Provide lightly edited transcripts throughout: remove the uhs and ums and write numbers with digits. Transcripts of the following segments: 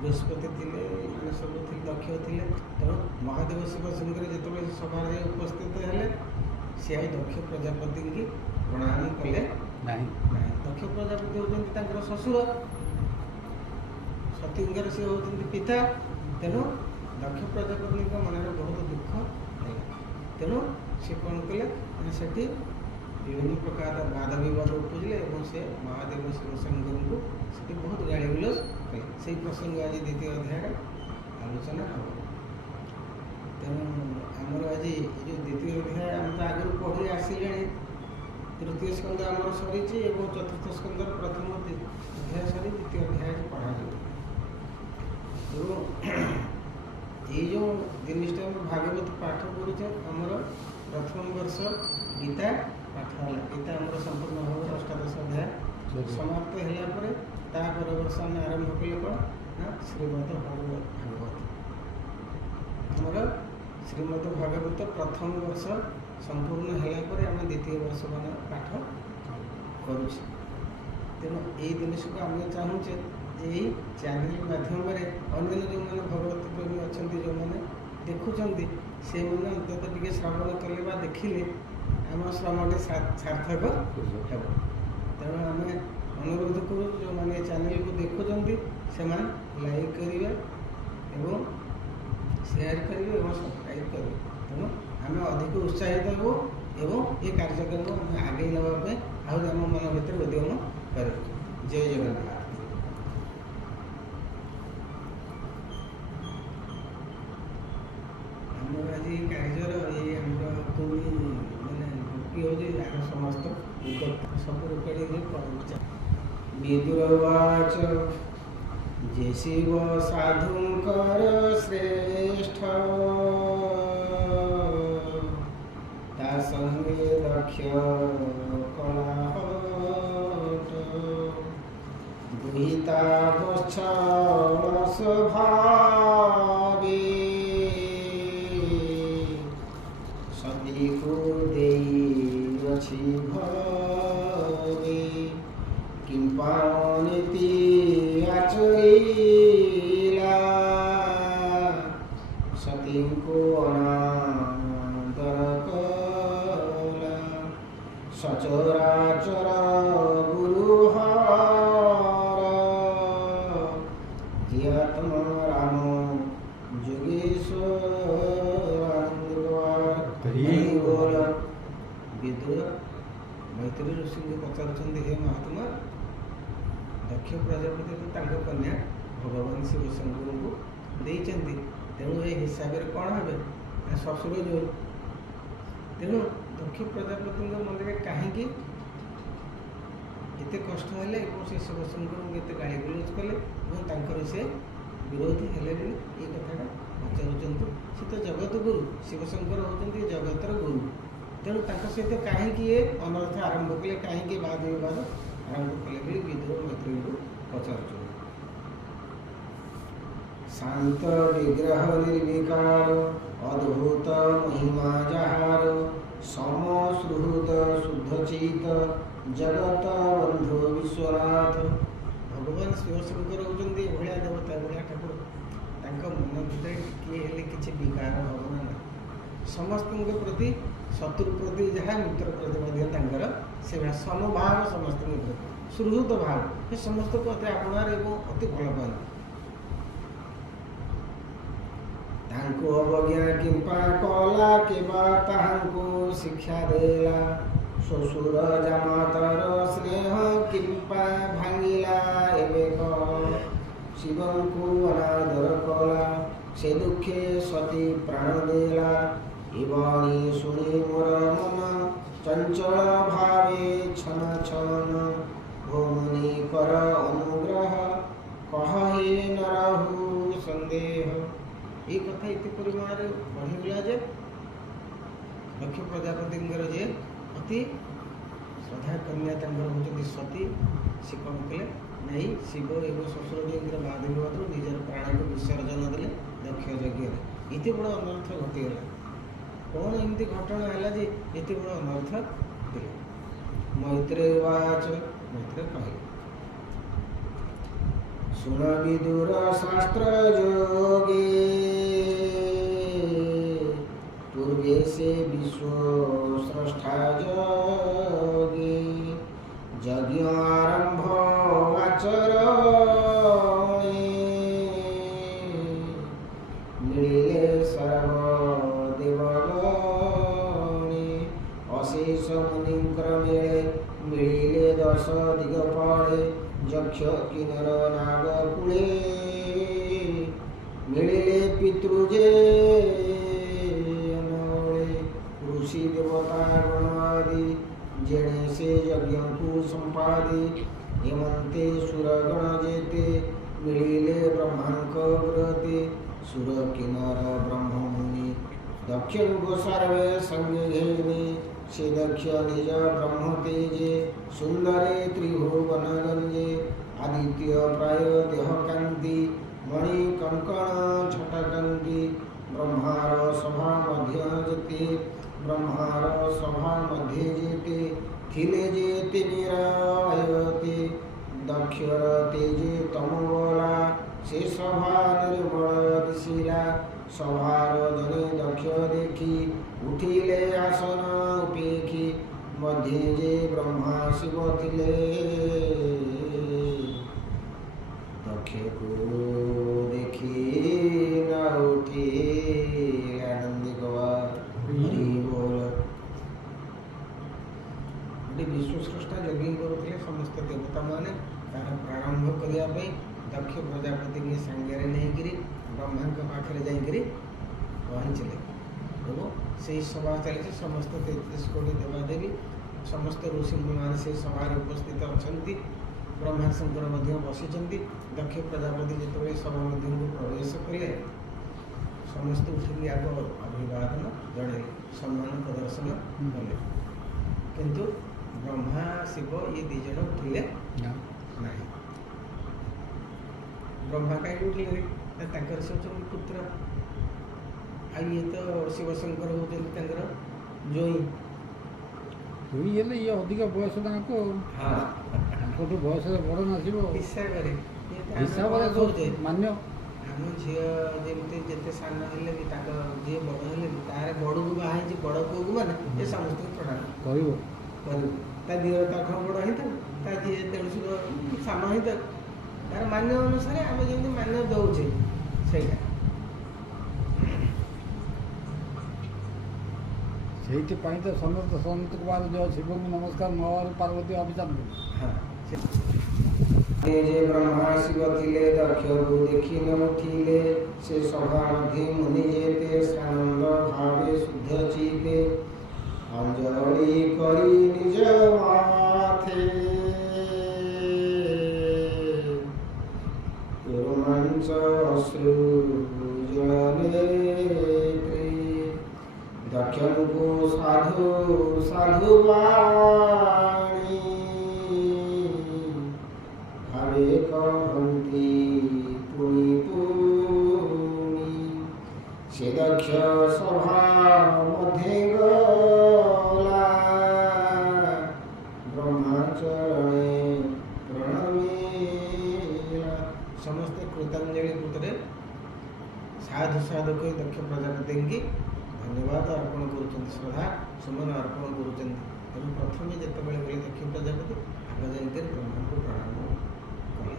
बृहस्पति थे सब दक्ष थे तेणु महादेव शिव सिंह जो सभा उपस्थित है सी दक्ष प्रजापति की प्रणाम कले दक्ष प्रजापति होती ससुर सतींगर सी होती पिता तेणु दक्ष प्रजापति मन में बहुत दुख है तेणु सी कौन कले से विभिन्न प्रकार वाद विवाद उपजिले और से महादेव शिव शंकर को से बहुत गाड़ी गुलस कले से प्रसंग आज द्वितीय अध्याय आलोचना हम तेणु आमर आज जो द्वितीय अध्याय आम तो आगुरी पढ़ी आसिले तृतीय स्कंद आम सरी चतुर्थ स्कंद प्रथम अध्याय सरी द्वितीय अध्याय पढ़ा ये जो जिनटा भागवत पाठ पढ़ुचे आमर प्रथम वर्ष गीता पाठ है गीता आम संपूर्ण भाव अष्टादश अध्याय समाप्त होगापर तापर वर्ष आम आरंभ कले कौन ना श्रीमद भागवत आमर श्रीमद भागवत प्रथम वर्ष संपूर्ण होगापर आम द्वितीय वर्ष मान पाठ करुचे तेणु यही जिनिस को आम चाहूचे यही चैनल माध्यम अन्य जो मैंने भगवत प्रेमी अच्छा जो मैंने देखुं से अंततः टे श्रवण कले देखिले आम श्रमटी सार्थक हेब। तेणु आम अनुरोध करूँ जो मैंने चैनल को देखुं से लाइक करेंगे और शेयर करेंगे और सब्सक्राइब करेंगे। तेणु आम अधिक उत्साहित हो एवं ये कार्यक्रम आगे नापी आम मन भर उद्यम कर। जय जगन्नाथ। आज कार्यर ये कोई मानने भक्ति हो समस्त सब रेकर्डिंग विदुरवाच जे शिव साधुकर श्रेष्ठ ता संगे दक्ष कलाहट दुहिता वत्सल स्वभावे सती को देई भवे किंपानिति आचरिला सती को अनादर कला सचराचर गुरुहार जियात्मा राम जोगेश्वर विदुर मैत्री ऋषि को पचार हे महात्मा दक्ष प्रजापति को कन्या भगवान शिव शंकर को देते। तेणु ये हिसाब से कौन हे ससुर जो तेणु दक्ष प्रजापति मन में कहीं एत कष्ट है से शिव शंकर को गाड़ी गुलज कले से विरोधी हेले भी ये कथा पचार सी तो जगत गुरु शिव शंकर होती जगतर गुरु। तेणु सहित कहीं ये अनर्थ आरंभ कले कहीं वाद विवाद आरंभ कले भी विदुर मैत्री को पचार। शांत विग्रह निर्विकार अद्भुत महिमा जहार सम सुहृद शुद्धचित जगत बंधु विश्वनाथ। भगवान शिवशंकर होती भाया देवता भाया ठाकुर मन भर किए किसी विकार भावना ना समस्त प्रति शत्रु प्रति जहाँ मित्र प्रति से समभाव समस्त सुहृद भाव ये समस्त को अति आपणार एवं अति भल पाती। अवज्ञा किंपा कला केबा ताहांको शिक्षा देला শ্বশুর জামাতার স্নেহ কিম্পা ভাঙিলা এবে শিবଙ୍କୁ অনাদর কলা সে দুঃখে সতী প্রাণ দেলা এবাণী শুনি মোর মন চঞ্চল ভাবে ছন ছন ভৌমনি কর অনুগ্রহ কহ হে নরহু সন্দেহ। ये कथा इति परिमाण बढ़ीगला जे दक्ष प्रजापति जे अति श्रद्धा कन्या होती सती सी कौन कले नहीं शिव एवं ससुर जी बाद विवाद निजर प्राण को विसर्जन देले दक्ष यज्ञ इति बड़ अनर्थ घटीगला। कौन एमती घटना है जे इति बड़ अनर्थ दिले। मैत्रेयवाच मैत्रेय कहे सुन विदुर शास्त्र जोगे पूर्वे से विश्व स्रष्टा जोगे यज्ञ आरंभ आचरणे मिले सर्व देवगणे अशेष मुनि क्रमे मिले 10 दिगपाले यक्ष किन्नर नागकुले मिले पितृजे ऋषि देवता गणादि जेणे से यज्ञ को संपादे हेमंते सुरगण जेते मिले ब्रह्मांक व्रते सुर किन्नर ब्रह्म मुनि दक्षिण को सर्वे संगे घेने से दक्ष निज ब्रह्म तेजे सुंदरे त्रिभुवन गंजे आदित्य प्राय देह कांति मणि कंकण छटकंती ब्रह्मार सभा मध्य जेते ब्रह्मार सभा मध्य जेते थिले जेते निरायते दक्षर तेजे तमोबला से सभा निर्मल दिशिला सभार जने दक्ष देखी उठिले आसन उपेखी मध्ये जे ब्रह्मा शिव थिले दक्षको देखी न उठी आनंदी गवा हरि बोल। विश्वस्रष्टा यज्ञ करुले समस्त देवता माने तार प्रारंभ करने दक्ष प्रजापति की सांगे नहीं ब्रह्मा पाखे जाकि पहुँचले और से सभा चली समस्त 33 कोटी देवादेवी समस्त ऋषिमुनि मान से सभार उपस्थित अच्छा ब्रह्मा शंकर बसी दक्ष प्रजापति जिते सभा मध्य प्रवेश कले समस्त उठिक आग अभिवादन जड़े सम्मान प्रदर्शन कले किंतु ब्रह्मा शिव ये दी जन उठिले ना ब्रह्मा कहीं उठिले से पुत्र आ ये तो शिव शंकर होते जोई जोई ये अधिक बयस हाँ बयस बड़ नाचो हिसाब मान्य आम झी जमी जिते सान हेले भी जी बड़ हेले भी तार बड़ को बाहर बड़ पुओ को मैंने ये समस्त प्रणाम कर दिह खड़ बड़ ही था जी देशुर सान ही तार मान्य अनुसार आम जमी मान्य दौचे से तो समर्थ संत कुमार जो शिव को नमस्कार नवार पार्वती अभिशाप जे ब्रह्मा शिव थिले दक्षको देखी न उठिले से सभा मध्य मुनि जेते सानंद भावे शुद्ध चिते अंजलि करी निज माथे रोमांच अश्रु जलनेत्रे दक्षको साधु साधु वाणी भावे कहन्ति पुनि पुनि से दक्ष सभा मध्ये गला ब्रह्माचरणे प्रणमेला समस्त कृतांजलि कृतरे साधु साधु कही दक्ष प्रजापति की धन्यवाद अर्पण कर श्रद्धा सुमन अर्पण कर प्रथम जिते गले दक्ष प्रजापति आग जाकर ब्रह्मा को प्रणाम कले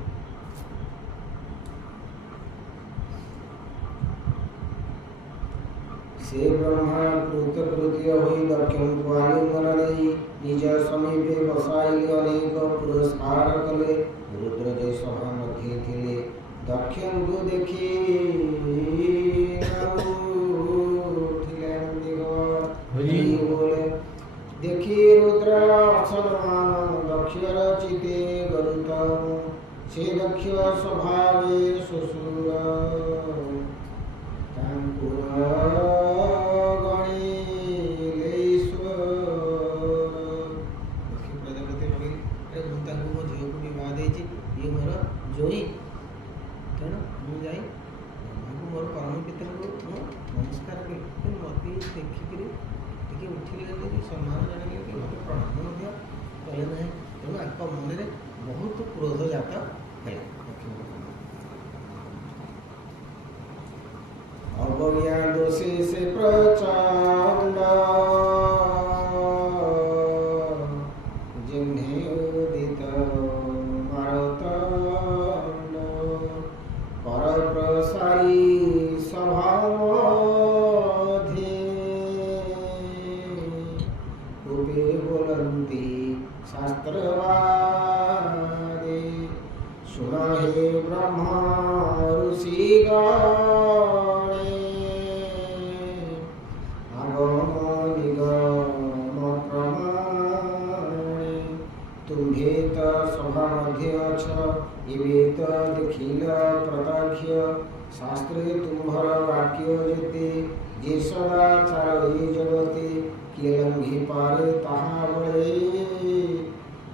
से ब्रह्मा कृतकृत्य होई दक्षं को आलिंगन नहीं निज समीपे बसाई अनेक पुरस्कार कले रुद्र जे सभा मध्ये थिले दक्षं को देखी देखी रुद्र असलमान दक्षर चिते गरुत से दक्ष स्वभावे सुसुर जोई तेणु मुझे मोर परम पिता को नमस्कार कली मत देखिक उठिले सम्मान जाने कि मत प्रणाम कले ना तेणु आप मन बहुत क्रोध जात है अवज्ञा दोषे से प्रचंड जिन्हें उदित मारतंड पर प्रसारी सभा मध्ये रूपे बोलंती शास्त्रवादे सुना हे ब्रह्मा ऋषि सभा मध्य अछ इवेत देखिल प्रत्यक्ष शास्त्रे तुम्हर वाक्य जेते जे सदाचार जगते किए लंघि पारे ताहा बड़े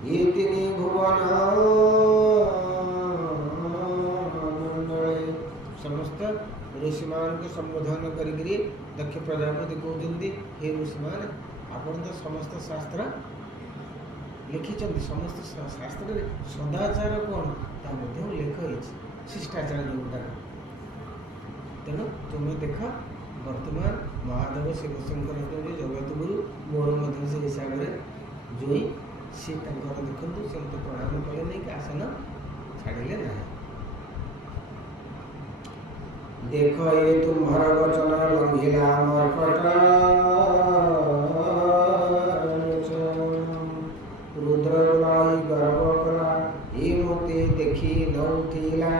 ये तिनि भुवन मंडले समस्त ऋषिमान को संबोधन करी दक्ष प्रजापति कहते हे ऋषिमान आपण तो समस्त शास्त्र लिखिं समस्त शास्त्र सदाचार कौन उल्लेख हो शिष्टाचार जोटा तेणु तुम्हें देख वर्तमान महादेव शिवशंकर जगत गुरु मोर से हिसाब से ଜୋଇ ସେ ତାଙ୍କର ଦେଖନ୍ତୁ ସେ ମୋତେ ପ୍ରଣାମ କଲେ ନାହିଁ କି ଆସନ ଛାଡ଼ିଲେ ନାହିଁ। ଦେଖ ଏ ତୁମ୍ଭର ବଚନ ଲଙ୍ଘିଲା ମର୍କଟ ରୁଦ୍ର ଗୁଣାଇ ଗର୍ବ କଲା ଏ ମୋତେ ଦେଖି ନ ଉଠିଲା।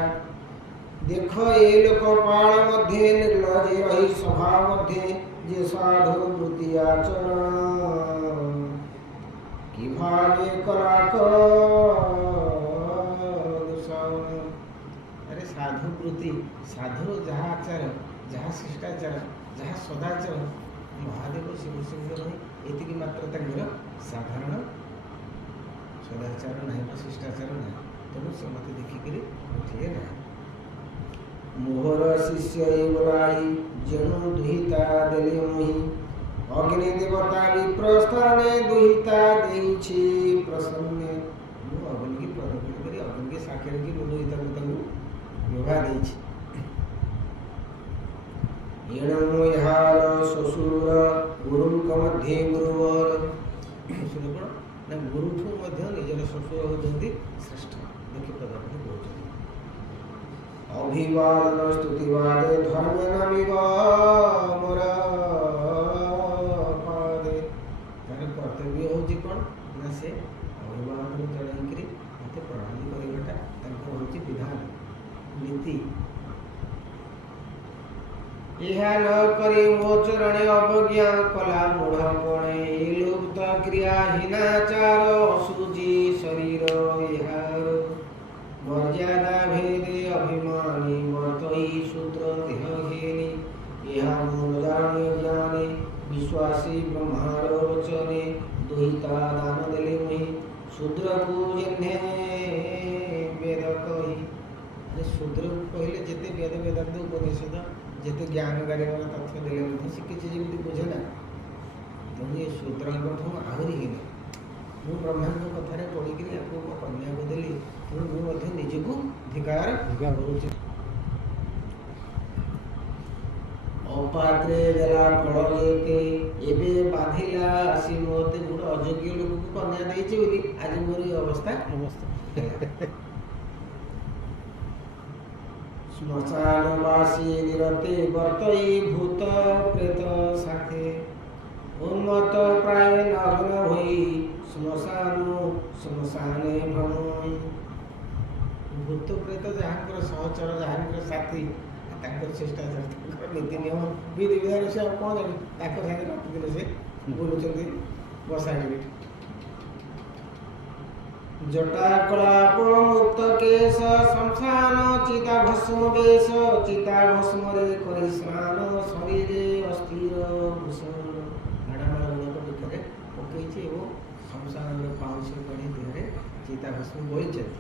ଦେଖ ଏ ଲୋକପାଳ ମଧ୍ୟ ନିର୍ଲଜ୍ଜ ରହି ସଭା ମଧ୍ୟ ଯେ ସାଧୁ ବୃତ୍ତି ଆଚରଣ କି ଭାବେ କଲା ଆରେ ସାଧୁ ବୃତ୍ତି ସାଧୁ ଯାହା ଆଚାର ଯାହା ଶିଷ୍ଟାଚାର ଯାହା ସଦାଚାର ମହାଦେବ ଶିବଶଙ୍କର ଏତିକି ମାତ୍ର ତାଙ୍କର ସାଧାରଣ ସଦାଚାର ନାହିଁ ବା ଶିଷ୍ଟାଚାର ନାହିଁ। ତେଣୁ ସେ ମୋତେ ଦେଖିକରି ଉଠିଲେ ନାହିଁ। ମୋହର ଶିଷ୍ୟ ଏଇ ଯେଣୁ ଦୁହିତା ଦେଲେ ମୁହିଁ ଅଗ୍ନି ଦେବତା ବିପ୍ରସ୍ଥାନେ ଦୁହିତା ଦେଇଛି ପ୍ରସନ୍ନେ। ମୁଁ ଅଗ୍ନିକି ପ୍ରଦକ୍ଷିଣ କରି ଅଗ୍ନିକି ସାକ୍ଷୀ ରଖି ମୁଁ ଦୁହିତାକୁ ତାଙ୍କୁ ବିବାହ ଦେଇଛି। ଏଣୁ ଏହାର ଶ୍ୱଶୁର ଗୁରୁଙ୍କ ମଧ୍ୟ ଗୁରୁବର ଶ୍ୱଶୁର କ'ଣ ନା ଗୁରୁଠୁ ମଧ୍ୟ ନିଜର ଶ୍ୱଶୁର ହେଉଛନ୍ତି ଶ୍ରେଷ୍ଠ ଦେଖି ପ୍ରଦକ୍ଷିଣ କରୁଛନ୍ତି। ଅଭିବାଦନ ସ୍ତୁତିବାଦେ ଧର୍ମେ ନମିବ ମୋର ପାଦେ। ତାର କର୍ତ୍ତବ୍ୟ ହେଉଛି କ'ଣ ନା ସେ ଅଭିବାଦନ ଜଣାଇକରି ମୋତେ ପ୍ରଣାଳୀ କରିବାଟା ତାଙ୍କର ହେଉଛି ବିଧାନ ନୀତି। ଏହା ନ କରି ମୋ ଚରଣେ ଅବଜ୍ଞା କଲା ମୂଢ଼ପଣେ ଲୁପ୍ତ କ୍ରିୟାହୀନାଚାର ଅସୁଚି ଶରୀର ଏହାର ମର୍ଯ୍ୟାଦା ଭେଦେ ଅଭିମାନୀ ବର୍ତ୍ତଇ ଶୂଦ୍ର ଦେହ ଘେନି ଏହା ମୁଁ ଜାଣି ଜ୍ଞାନେ ବିଶ୍ୱାସୀ ବ୍ରହ୍ମାର ବଚନେ ଦୁହିତା ଦାନ ଦେଲେ ମୁହିଁ ଶୂଦ୍ରକୁ ଯେହ୍ନେ ବେଦ କହି। ଶୂଦ୍ରକୁ କହିଲେ ଯେତେ ବେଦ ବେଦାନ୍ତ ଉପନିଷଦ ଯେତେ ଜ୍ଞାନକାରୀ ମାନେ ତଥ୍ୟ ଦେଲେ ମଧ୍ୟ ସେ କିଛି ଯେମିତି ବୁଝେ ନା। ତେଣୁ ଏ ଶୂଦ୍ରଙ୍କଠୁ ଆହୁରି ହୀନ। ମୁଁ ବ୍ରହ୍ମାଙ୍କ କଥାରେ ପଢ଼ିକିରି ଆକୁ ମୋ କନ୍ୟାକୁ ଦେଲି ତେଣୁ ମୁଁ ମଧ୍ୟ ନିଜକୁ ଧିକାର କରୁଛି। ଅପାତ୍ରେ ଦେଲା ଫଳ ଯେତେ ଏବେ ବାଧିଲା ଆସି ମୋତେ ଗୋଟେ ଅଯୋଗ୍ୟ ଲୋକକୁ କନ୍ୟା ଦେଇଛି ବୋଲି ଆଜି ମୋର ଏ ଅବସ୍ଥା ଶ୍ମଶାନବାସୀ ନିରତେ ବର୍ତ୍ତଇ ଭୂତ ପ୍ରେତ ସାଥେ ଉନ୍ମତ ପ୍ରାୟ ନଗ୍ନ ହୋଇ ଶ୍ମଶାନେ ଭ୍ରମଇ। ଭୂତ ପ୍ରେତ ଯାହାଙ୍କର ସହଚର ଯାହାଙ୍କର ସାଥୀ ତାଙ୍କର ଶିଷ୍ଟାଚାର ତାଙ୍କର ନୀତି ନିୟମ ବିଧି ବିଧାନ ସେ ଆଉ କ'ଣ ଜାଣିବେ ତାଙ୍କ ସାଙ୍ଗରେ ରାତିଦିନ ସେ ବୁଲୁଛନ୍ତି ବସାଣିବେ। ଜଟା କଳାପ ମୁକ୍ତ କେଶ ଶ୍ମଶାନ ଚିତା ଭସ୍ମ ବେଶ ଚିତା ଭସ୍ମରେ କରି ସ୍ନାନ ଶରୀରେ ଅସ୍ଥିର ଭୂଷଣ ହାଡ଼ମାଳ ଗୁଡ଼ାକ ଭିତରେ ପକେଇଛି ଏବଂ ଶ୍ମଶାନର ପାଉଁଶ ପାଣି ଦେହରେ ଚିତା ଭସ୍ମ ବୋଳିଛନ୍ତି।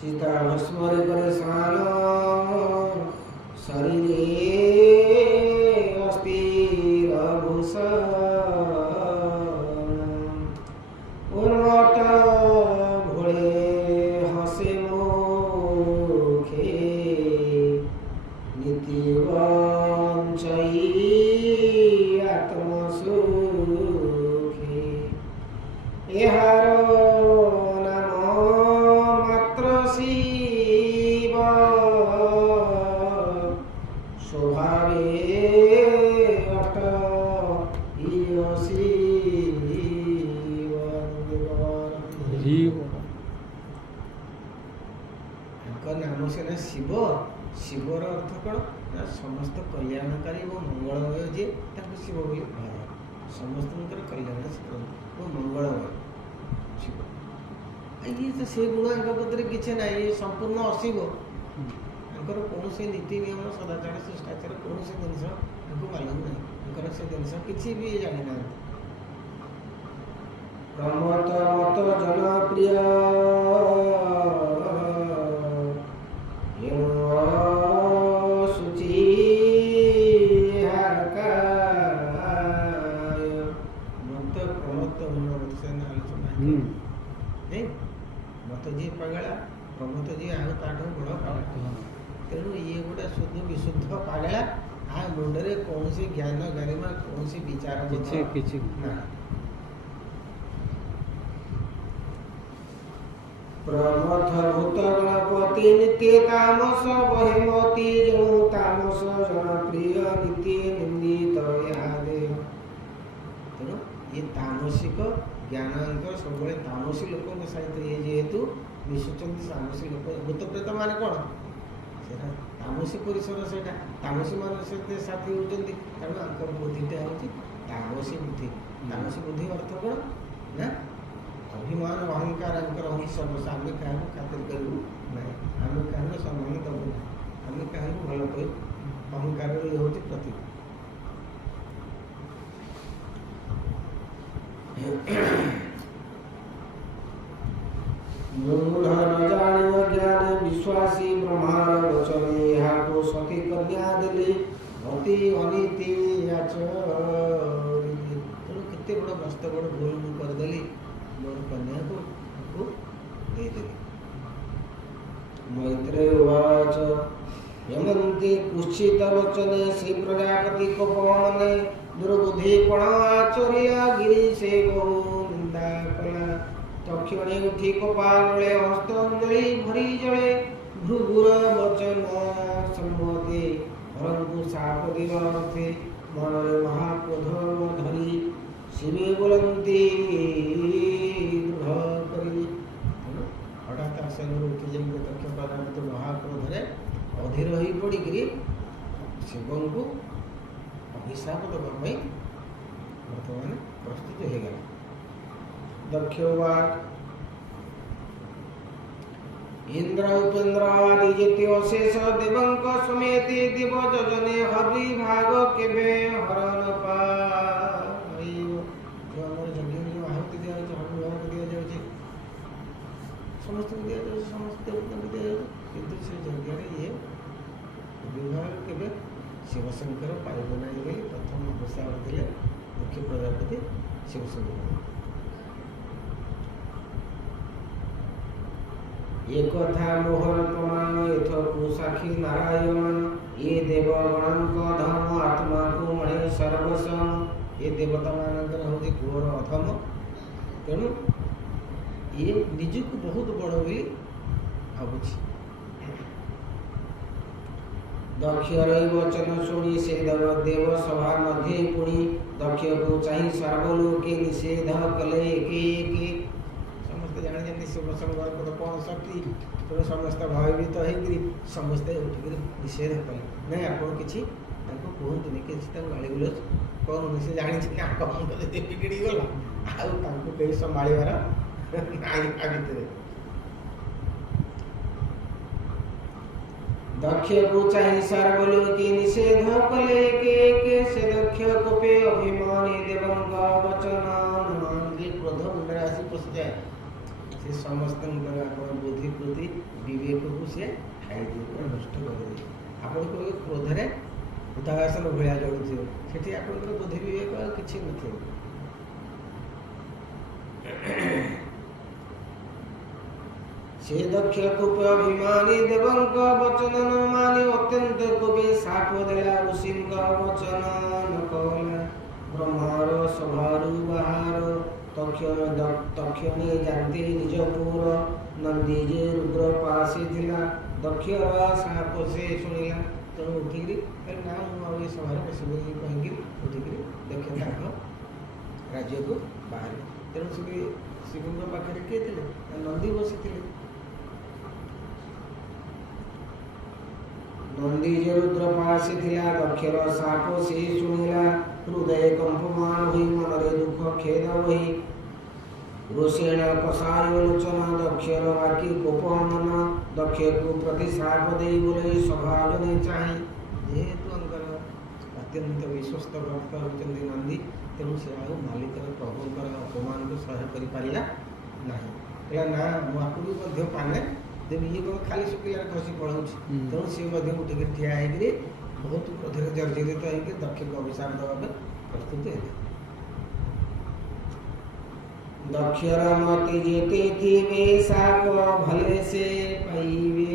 ଚିତା ଭସ୍ମରେ କରି ସ୍ନାନ ଶରୀରେ ଅସ୍ଥିର ଭୂଷଣ উন্মত ভোলে হসে মুখে নীতি বঞ্চই আত্মসুখে এহার নাম মাত্র শিব স্বভাবে অষ্ট ইয়সী नाम सेना शिव शिवर अर्थ कौन ना समस्त कल्याणकारी और मंगलमय जे शिव बोली कह समस्त कल्याण से मंगलमय शिव ये तो से गुण पत्र किसी ना ये संपूर्ण अशिव कौन से नीति नियम सदाचार शिष्टाचार कौन से जिन मालूम ना से जिन किसी भी जानी ना प्रमत मत जनप्रिय मत जी पागला प्रमत जी आउ ताठू बड़ पागला तेणु ये गोटे शुद्ध विशुद्ध पागला आ ମୁଣ୍ଡରେ କୌଣସି ଜ୍ଞାନ ଗାରିମା କୌଣସି ବିଚାର କିଛି ନା। ପ୍ରମଥ ଭୂତ ଗଣପତି ନିତ୍ୟ ତାମସ ବହିମତି ଜଣୁ ତାମସ ଜନପ୍ରିୟ ନୀତି ନିନ୍ଦିତ ଦେହ। ତେଣୁ ଇଏ ତାମସିକ ଜ୍ଞାନଙ୍କ ସବୁବେଳେ ତାମସୀ ଲୋକଙ୍କ ସହିତ ଇଏ ଯେହେତୁ ମିଶୁଛନ୍ତି, ତାମସୀ ଲୋକ ଭୂତ ପ୍ରେତ ମାନେ କ'ଣ ସେଟା ତାମସୀ ପରିସର, ସେଇଟା ତାମସୀ ମାନଙ୍କ ସହିତ ସାଥୀ ହେଉଛନ୍ତି। ତେଣୁ ଆଙ୍କର ବୁଦ୍ଧିଟା ହେଉଛି ତାମସୀ ବୁଦ୍ଧି। ତାମସୀ ବୁଦ୍ଧି ଅର୍ଥ କ'ଣ ନା ଅଭିମାନ ଅହଙ୍କାର ଆଙ୍କର ହେଉଛି ସର୍ବସ୍ୱ। ଆମେ କାହାକୁ ଖାତିର କରିବୁ ନାହିଁ, ଆମେ କାହାକୁ ସମ୍ମାନ ଦେବୁ ନାହିଁ, ଆମେ କାହାକୁ ଭଲ କହିବୁ। ଅହଙ୍କାରର ଇଏ ହେଉଛି ପ୍ରତୀକ। ମୂଢ଼ ନ ଜାଣିବ ଜ୍ଞାନ ବିଶ୍ୱାସୀ ବ୍ରହ୍ମାର ବଚନେ, ଏହାକୁ ସତୀ କନ୍ୟା ଦେଲେ ଅତି ଅନୀତି ଆଚରିଲେ। ତେଣୁ କେତେ ବଡ଼ ମସ୍ତ ବଡ଼ ଭୁଲ ମୁଁ କରିଦେଲି, ମୋର କନ୍ୟାକୁ ଦେଇଦେଲି। ମୈତ୍ରେୟ ଉବାଚ यमन्ते कुश्चित वचने श्री प्रजापति को पवने, दुर्बुद्धि कोण आचर्य गिरीशे बहु निंदा कला। तक्षणे उठी कपाले हस्तांजलि भरी जले, भृगुर वचन सम्मते हरंतु साप दिवार्थे। मनरे महाक्रोध धरी शिवे बोलंती दृढ़ करी। हठात आसनରୁ ଉଠି ଯାଇ ଦକ୍ଷ ପ୍ରଜାପତି ମହାକ୍ରୋଧରେ ଅଧୀର ହୋଇ ପଡ଼ିକିରି ଶିବଙ୍କୁ ଅଭିଶାପ ଦେବା ପାଇଁ ବର୍ତ୍ତମାନ ପ୍ରସ୍ତୁତ ହୋଇଗଲା। ଦକ୍ଷ ବାକ୍ ଇନ୍ଦ୍ର ଉପେନ୍ଦ୍ର ଆଦି ଯେତେ ଅଶେଷ ଦେବଙ୍କ ସମେତେ ଦେବ ଯଜନେ ହରି ଭାଗ କେବେ ହରଣ ପାଇବ। ଯେଉଁ ଆମର ଯଜ୍ଞରେ ଯେଉଁ ଆହୁତି ଦିଆଯାଉଛି, ହରି ଭାଗ ଦିଆଯାଉଛି, ସମସ୍ତଙ୍କୁ ଦିଆଯାଉଛି, ସମସ୍ତ ଦେବତାଙ୍କୁ ଦିଆଯାଉଛି, କିନ୍ତୁ ସେ ଯଜ୍ଞରେ ଇଏ ବିଭାଗ କେବେ ଶିବଶଙ୍କର ପାଇବ ନାହିଁ ବୋଲି ପ୍ରଥମ ଘୋଷଣା ଥିଲେ ଦକ୍ଷ ପ୍ରଜାପତି ଶିବଶଙ୍କର। ଏ କଥା ମୋହର ପ୍ରମାଣ ଏଥକୁ ସାକ୍ଷୀ ନାରାୟଣ। ଏ ଦେବଗଣଙ୍କ ଧର୍ମ ଆତ୍ମାକୁ ମଣେ ସର୍ବସ୍ୱ। ଏ ଦେବତାମାନଙ୍କର ହେଉଛି ଘୋର ଅଧମ। ତେଣୁ ଇଏ ନିଜକୁ ବହୁତ ବଡ଼ ବୋଲି ଭାବୁଛି। ଦକ୍ଷର ଏଇ ବଚନ ଶୁଣି ସେ ଦେବ ସଭା ମଧ୍ୟ ପୁଣି ଦକ୍ଷକୁ ଚାହିଁ ସର୍ବଲୋକେ ନିଷେଧ କଲେ ଏକେ ଏକେ। ସମସ୍ତେ ଜାଣିଛନ୍ତି ଶିବଶଙ୍କର କ'ଣ ଶକ୍ତି। ତେଣୁ ସମସ୍ତେ ଭୟଭୀତ ହେଇକିରି ସମସ୍ତେ ଉଠିକିରି ନିଷେଧ କଲେ, ନାଇଁ ଆପଣ କିଛି ତାଙ୍କୁ କୁହନ୍ତୁନି, କିଛି ତାଙ୍କୁ ଗାଳି ଗୁଲଜ କରୁନି। ସେ ଜାଣିଛି ନା ଆଙ୍କ ମୁଣ୍ଡରେ ଯେ ବିଗିଡ଼ି ଗଲା, ଆଉ ତାଙ୍କୁ କେହି ସମ୍ଭାଳିବାର ନାହିଁ ତା ଭିତରେ। ଦକ୍ଷକୁ ଚାହିଁ ସର୍ବଲୋକେ ନିଷେଧ କଲେ ଏକେ ଏକେ। ସେ ଦକ୍ଷ କୋପେ ଅଭିମାନୀ ଦେବଙ୍କ ବଚନ ମାନନ୍ତି। କ୍ରୋଧ ମୁଣ୍ଡରେ ଆସି ପଶିଯାଏ। ସେ ସମସ୍ତଙ୍କର ଆପଣ ବୁଦ୍ଧି ପ୍ରତି ବିବେକକୁ ସେ ଖାଇଦିଏ, ପୁରା ନଷ୍ଟ କରିଦିଏ। ଆପଣ କହିବେ କ୍ରୋଧରେ ଉଦାସନ ଭଳିଆ ଜଳୁଥିବ, ସେଠି ଆପଣଙ୍କର ବୁଦ୍ଧି ବିବେକ ଆଉ କିଛି ନଥିବ। ସେ ଦକ୍ଷ କୋପେ ଅଭିମାନୀ ଦେବଙ୍କ ବଚନ ନ ମାନି, ଅତ୍ୟନ୍ତ କୋପେ ଶାପ ଦେଲା ଋଷିଙ୍କ ବଚନ ନ କଲା। ବ୍ରହ୍ମାର ସଭାରୁ ବାହାର ତକ୍ଷଣୀ ଜାତି ନିଜ ପୁର। ନନ୍ଦୀ ଯେ ରୁଦ୍ର ପାଶି ଥିଲା, ଦକ୍ଷର ଶାପ ସେ ଶୁଣିଲା। ତେଣୁ ଉଠିକିରି ନା ମୁଁ ଆଉ ଏ ସଭାରେ ବସିବି କହିକିରି ଉଠିକିରି ଦକ୍ଷ ତାଙ୍କ ରାଜ୍ୟକୁ ବାହାରିଲେ। ତେଣୁ ଶିବଙ୍କ ପାଖରେ କିଏ ଥିଲେ? ନନ୍ଦୀ ବସିଥିଲେ। ନନ୍ଦୀ ଯେ ରୁଦ୍ର ପାଶି ଥିଲା, ଦକ୍ଷର ଶାପ ସେ ଶୁଣିଲା। ହୃଦୟ କମ୍ପମାନ ହୋଇ ମନରେ ଦୁଃଖ ଖେଦ ହୋଇ, ରୋଷେଣ କଷାୟ ଲୋଚନ ଦକ୍ଷର ବାକି କୋପ ମନ। ଦକ୍ଷକୁ ପ୍ରତିଶାପ ଦେଇ ବୋଲେ ସଭା ଜଣେ ଚାହିଁ। ଯେହେତୁ ଆଙ୍କର ଅତ୍ୟନ୍ତ ବିଶ୍ୱସ୍ତ ଭକ୍ତ ହେଉଛନ୍ତି ନନ୍ଦୀ, ତେଣୁ ସେ ଆଉ ମାଲିକର ପ୍ରଭୁଙ୍କର ଅପମାନକୁ ସହ୍ୟ କରିପାରିଲା ନାହିଁ। କହିଲା ନା ମୁଁ ଆକୁ ବି ମଧ୍ୟ ପାନେ ଦେବି, ଇଏ କ'ଣ ଖାଲି ଶୁଖିଲାରେ ଖସି ପଳାଉଛି। ତେଣୁ ସିଏ ମଧ୍ୟ ଉଠିକି ଠିଆ ହେଇକିରି ବହୁତ କ୍ରୋଧରେ ଜର୍ଜରିତ ହେଇକି ଦକ୍ଷକୁ ଅଭିଶାପ ଦେବା ପାଇଁ ପ୍ରସ୍ତୁତ ହେଲେ। ଦକ୍ଷର ମତି ଯେତେ ଥିବେ ଶାପ ଭଲେ ସେ ପାଇବେ।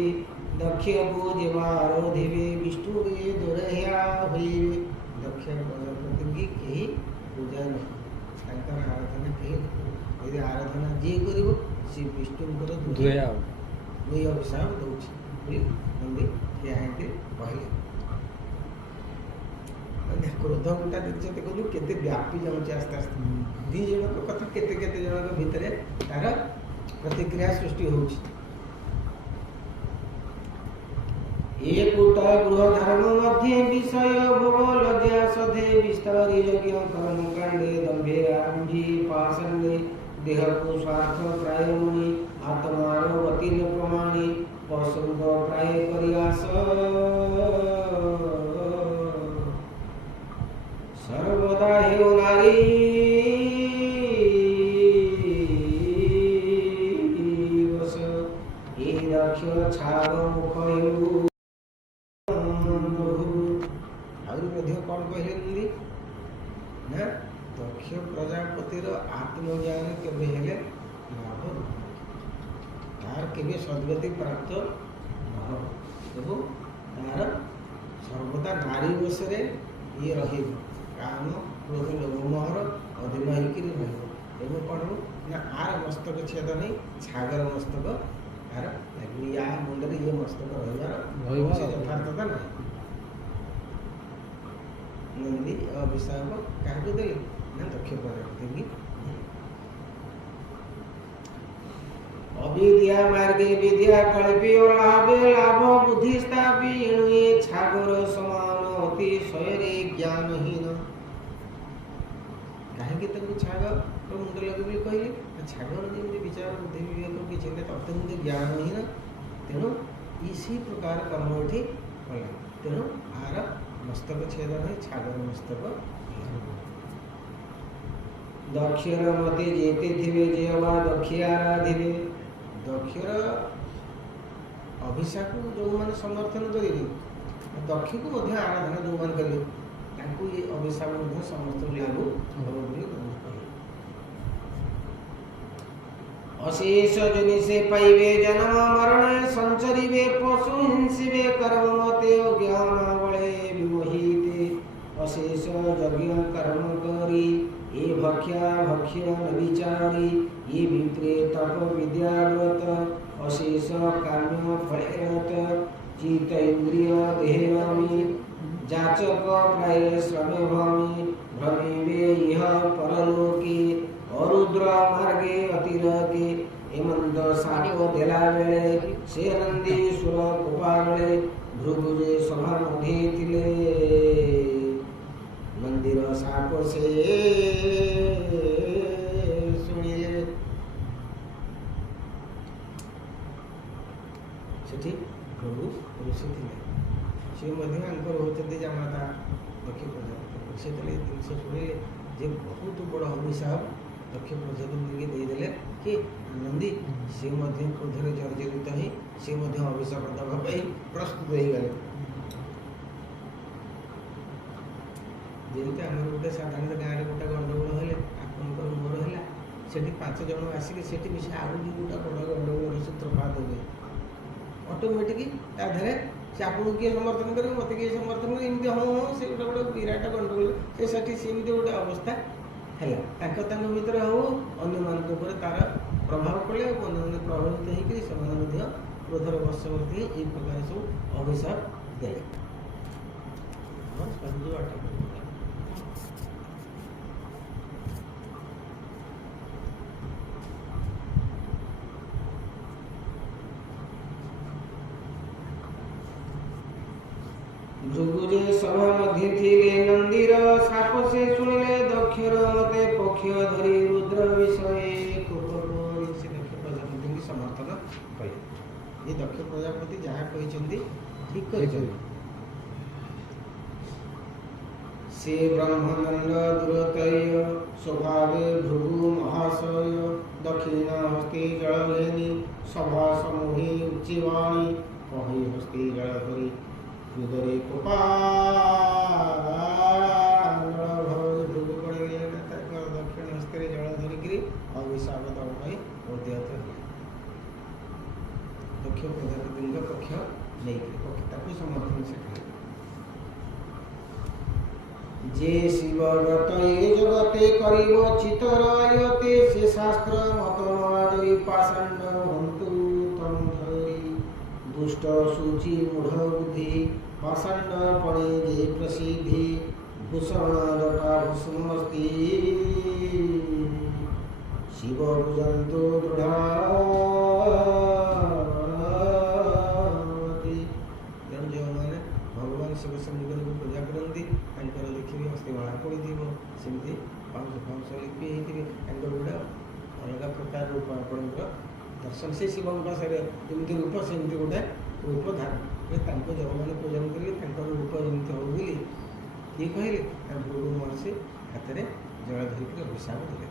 दक्ष पूजवारोधिवे विष्णुवे दुरह्या होइबे दक्ष प्रजापति की कहीं पूजा नहीं तांकर आराधना कहीं यदि आराधना जी करिवो से विष्णुଙ୍କର ଦୁୟା ଦୁଇ ଅଭିଶାପ ଦଉଛି ବୋଲି ନନ୍ଦୀ ଠିଆ ହେଇକି କହିଲେ। କ୍ରୋଧ ଗୋଟା ଜିନିଷ ଦେଖନ୍ତୁ କେତେ ବ୍ୟାପି ଯାଉଛି ଆସ୍ତେ ଆସ୍ତେ ଦି ଜଣଙ୍କ କଥା କେତେ କେତେ ଜଣଙ୍କ ଭିତରେ ତାର ପ୍ରତିକ୍ରିୟା ସୃଷ୍ଟି ହେଉଛି। एकुट गृह धर्म मध्य विषय भोग लज्जा सधे विस्तारी यज्ञ कर्म कांडे दंभे आरंभी पाषण्डे देह को स्वार्थ प्राय मुनि आत्मार गति न प्रमाणी पशुंग प्राय प्रयास सर्वदा हे नारी वस ए दक्ष छाग मुख हेउ कौन कहले ना दक्ष प्रजापतिर आत्मज्ञान केवे हेले लाभ तार केवे सद्गति प्राप्त न हो तार सर्वदा नारी बसरे ये रहिब काम क्रोध लोभ मोहर अधीन होकर रहिब एवं कौन हो ना आर मस्तक छेद नहीं छागर मस्तक आर या मुंडे ये मस्तक रहिबार यथार्थता नहीं नंदी अभिशाप क्या देले ना दक्ष प्रजापति की अविद्या मार्गे विद्या कल्पी लाभे लाभ बुद्धि स्थापी छागर समान अति स्वयरे ज्ञानहीन कहीं छाग तो मुंड लगे कहले छागर जमी विचार बुद्धि विवेक किसी अत्यंत ज्ञानहीन तेणु इसी प्रकार कर्म ये कला तेणु आर मस्तक छेद है छागर मस्तक दक्षर मते जेते थिवे जेवा दक्षियाराधिवे दक्षर अभिशाप जो माने समर्थन करेंगे दक्ष को मध्य आराधना जो मान करेंगे ताकू ये अभिशाप मध्य समर्थन लागू अशेष जनि से पाइबे जन्म मरण संचरिबे पशु हिंसिबे कर्म मते ज्ञान बळे विमोहिते अशेष यज्ञ कर्म करी ये भक्ष्या भक्ष्य विचारी ये विप्रे तप विद्याव्रत अशेष काम्य फलरत चित्त इंद्रिय देहमी जाचक प्राय श्रम भूमि भ्रमिबे इह परलोके अरुद्र मार्गे अतिरके एमंद साप देला बेले से नंदी सुर कोपा बेले भृगुजे सभा मध्य थिले मंदिर साप से सुनिले सेठी भृगु ऋषि थिले से मध्य अंकर होचंदी जामाता दक्ष प्रजापति से तले दिन से सुनिले जे बहुत बड़ अभिशाप दक्ष प्रजापति देदेले कि नंदी से मध्य क्रोधरे जर्जरित ही से मध्य अभिशाप देवा प्रस्तुत हो गले जेमती आम गोटे साधारण गाँव में गोटे गंडगोल हेले आपंकर मोर है से 5 जन आसिक से आउ भी गोटे बड़ गंडगोल सूत्रपात हुए ऑटोमेटिक ताधे से आपको किए समर्थन करे मत किए समर्थन करे एमती हाँ हाँ से गोटे गोटे विराट गंडगोल से सेमती गोटे अवस्था है भितर हो अन्य मान तार प्रभाव पड़े अन्य प्रभावित होकर क्रोधर वशवर्ती ये प्रकार सब अभिशाप दे भृगुजे सभा मध्य थिले नंदीर साप से सुनिले दक्षर मते पक्ष धरी रुद्र विषय से दक्ष प्रजापति की समर्थन कले ये दक्ष प्रजापति जहाँ कहते ठीक कहते से ब्रह्मदंड दुरतय स्वभावे भृगु महाशय दक्षिण हस्ते जलघेनी सभा समूहे उच्चवाणी कही हस्ते जलधरी हृदय भृगु पड़े दक्षिण हस्त जल धरिक अभिशाप दवा उद्यत दक्ष प्रजापति पक्ष যে শিবগত এ জগতে করিব চিতরয়তে সে শাস্ত্র মত নয় পাষাণ্ড হন্তু তম ধরি দুষ্ট সূচি মূঢ় বুদ্ধি পাষাণ্ড পড়ে যে প্রসিদ্ধি ভূষণ জটা ভূষণস্তি শিব পূজন্তু ଦୃଢ଼ ତେଣୁ ଯେଉଁମାନେ ଭଗବାନ ଶିବ ଶମ୍ଭୁଙ୍କୁ ପୂଜା କରନ୍ତି ତାଙ୍କର ଦେଖିବେ ଅସ୍ଥିମାଳା ପଡ଼ିଥିବ ସେମିତି ପାଉଁଶ ପାଉଁଶ ଲିପି ହେଇଥିବେ ତାଙ୍କର ଗୋଟେ ଅଲଗା ପ୍ରକାର ରୂପ ଆପଣଙ୍କର ଦର୍ଶନ ସେ ଶିବଙ୍କ ପାଖରେ ଯେମିତି ରୂପ ସେମିତି ଗୋଟେ ରୂପ ଧାରଣ ତାଙ୍କୁ ଯେଉଁମାନେ ପୂଜନ କରିବେ ତାଙ୍କର ରୂପ ଯେମିତି ହଉ ବୋଲି କିଏ କହିଲେ ତା ଭୃଗୁ ମହର୍ଷି ହାତରେ ଜଳ ଧରିକି ଅଭିଶାପ ଦେଲେ।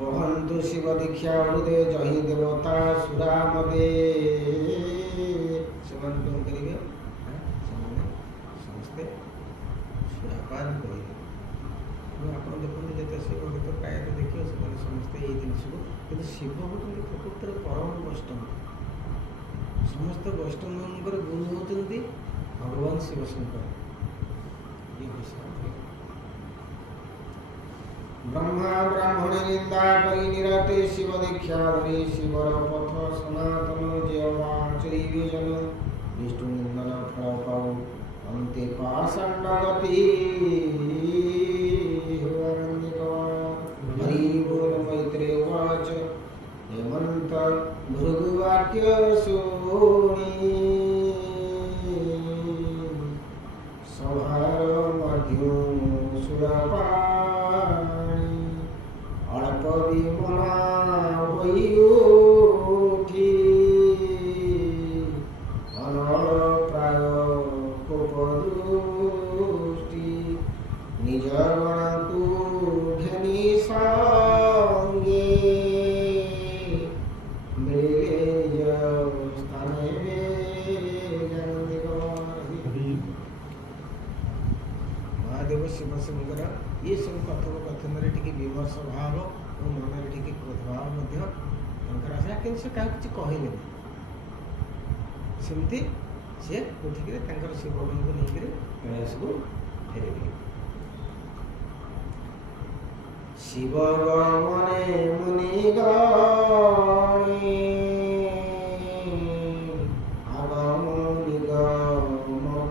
ବହନ୍ତୁ ଶିବ ଦୀକ୍ଷା ହୃଦେ ଜହି ଦେବତା ସୁରାମଦେ ସେମାନେ କ'ଣ କରିବେ ସେମାନେ ସମସ୍ତେ ସୁରାପାନ କରିବେ। ଆପଣ ଦେଖନ୍ତୁ ଯେତେ ଶିବ ଗୀତ ପ୍ରାୟତଃ ଦେଖିବ ସେମାନେ ସମସ୍ତେ ଏଇ ଜିନିଷକୁ କିନ୍ତୁ ଶିବ ହେଉଛନ୍ତି ପ୍ରକୃତରେ ପରମ ବୈଷ୍ଣବ। ସମସ୍ତ ବୈଷ୍ଣବଙ୍କର ଗୁରୁ ହେଉଛନ୍ତି ଭଗବାନ ଶିବ ଶଙ୍କର। ଏ ବିଷୟ ब्रह्मा ब्राह्मण निंदा करी निरते शिव दीक्षा धरी शिवर पथ सनातन जेवाचरी विजन विष्णु निंदन फल पाऊ अंते पाषाण्ड गति हरि बोल मैत्रेय उवाच हेमंत भृगुवाक्य शुणी सभार मध्यम सुरपा अल्प विमना होई उठी अनल प्राय कोपदृष्टि निज गणकु घेनी संगे मिले निज स्थाने महादेव शिव शंकर ये सब कथोपकथन टी विमर्श भाव और मन टी क्रोध भाव आसा कि से क्या किसी कहले सेमती सी उठिक शिव को लेकर कैलाश को फेरगले। शिव मने मुनि गणे आगम निगम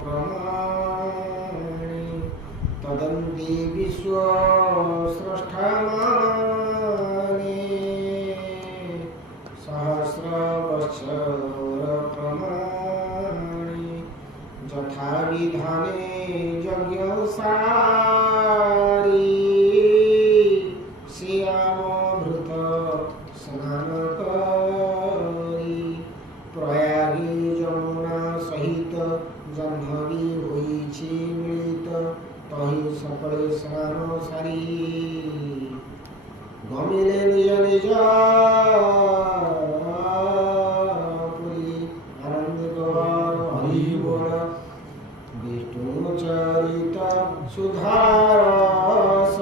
प्रमाणे तदन्ति विश्व स्रष्टा माने सहस्र वत्सर प्रमाणे यथा विधाने यज्ञ सारी श्यामभृत स्नान करी प्रयागी यमुना सहित जह्नवी होइछि मिलित तहि सकले स्नान सारी गमिले निज निज पुरी आनंद हरि बोल विष्णु चरित सुधारस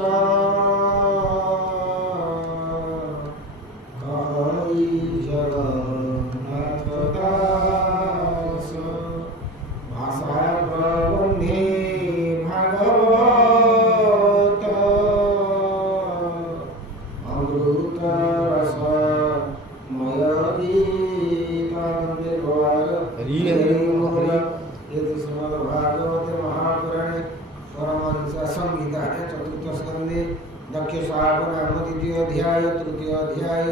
कहि जगन्नाथ दास भाषा प्रबंधे भागवत अमृत रस मय गीतानंद गौर हरि हरि ये श्रीमद्भागवते महापुराणे परमहंस संहिता चतुर्थ स्कंदे दक्ष शाप नाम द्वितीय अध्याय तृतीय अध्याय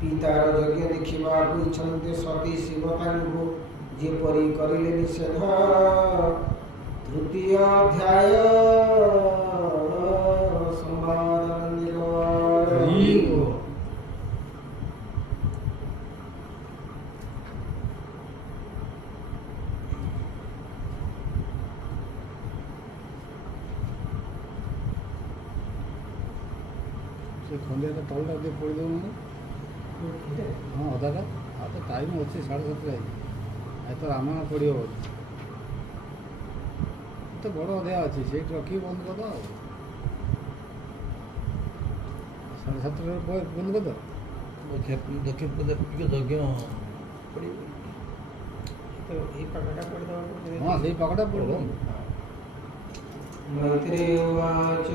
पितार यज्ञ देखा इच्छन्ते सती शिवता जेपरी करिले निषेध तृतीय अध्याय से खंडिया तलटा দিয়ে পড়ে দেবো না हाँ अदाटा आ तो टाइम अच्छे 7:30 एत रामायण पढ़ो तो बड़ अध्याय अच्छे से रखी बंद कर दो 7:30 बंद कर दो दक्षिण पूजा यज्ञ तो ये पकड़ा पड़ दो हाँ ସେଇ ପାଖଟା ପଡ଼ିବ। मैत्रेय उवाच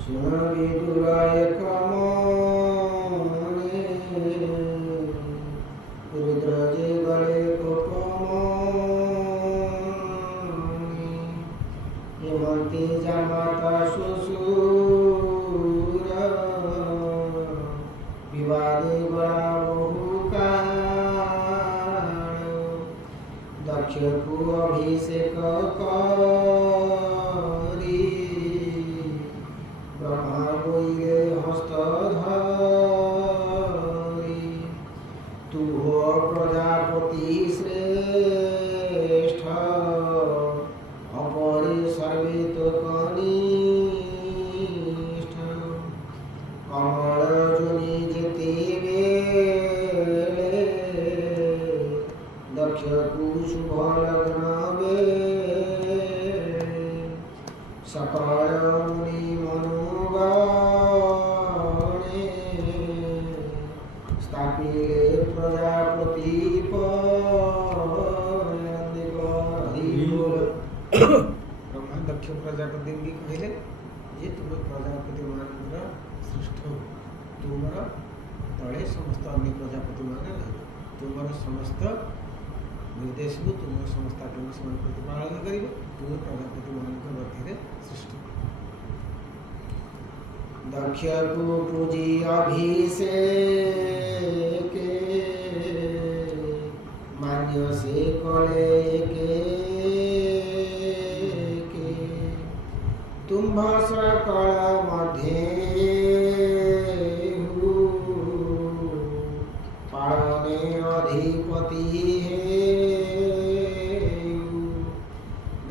शृण विदुराय कामने रुद्रजे गले कोपमनि हेमन्ते जामाता श्वशुर विवादे बड़ा बहुकाल दक्ष को अभिषेक करी ब्रह्मा बोइले हस्तधारी तू हो प्रजापति श्रेष्ठ अपरे सर्वे तो कनिष्ठ कमल जोनि जेते बेले दक्ष को शुभ लग्न सकल मुनि मनुगणे स्थापिले प्रजापति ब्रह्मा दक्ष प्रजापति भी कहले जे तुम प्रजापति मानकर श्रेष्ठ तुमर तले समस्त अन्य प्रजापति मान तुमर समस्त निर्देश को तुम समस्त आज्ञा प्रतिपालन कर तुम प्रजापति मान मध्य श्रेष्ठ दक्ष को पूजी अभिषेक मान्य से कले के तुम्भ सकल मध्य पालने अधिपति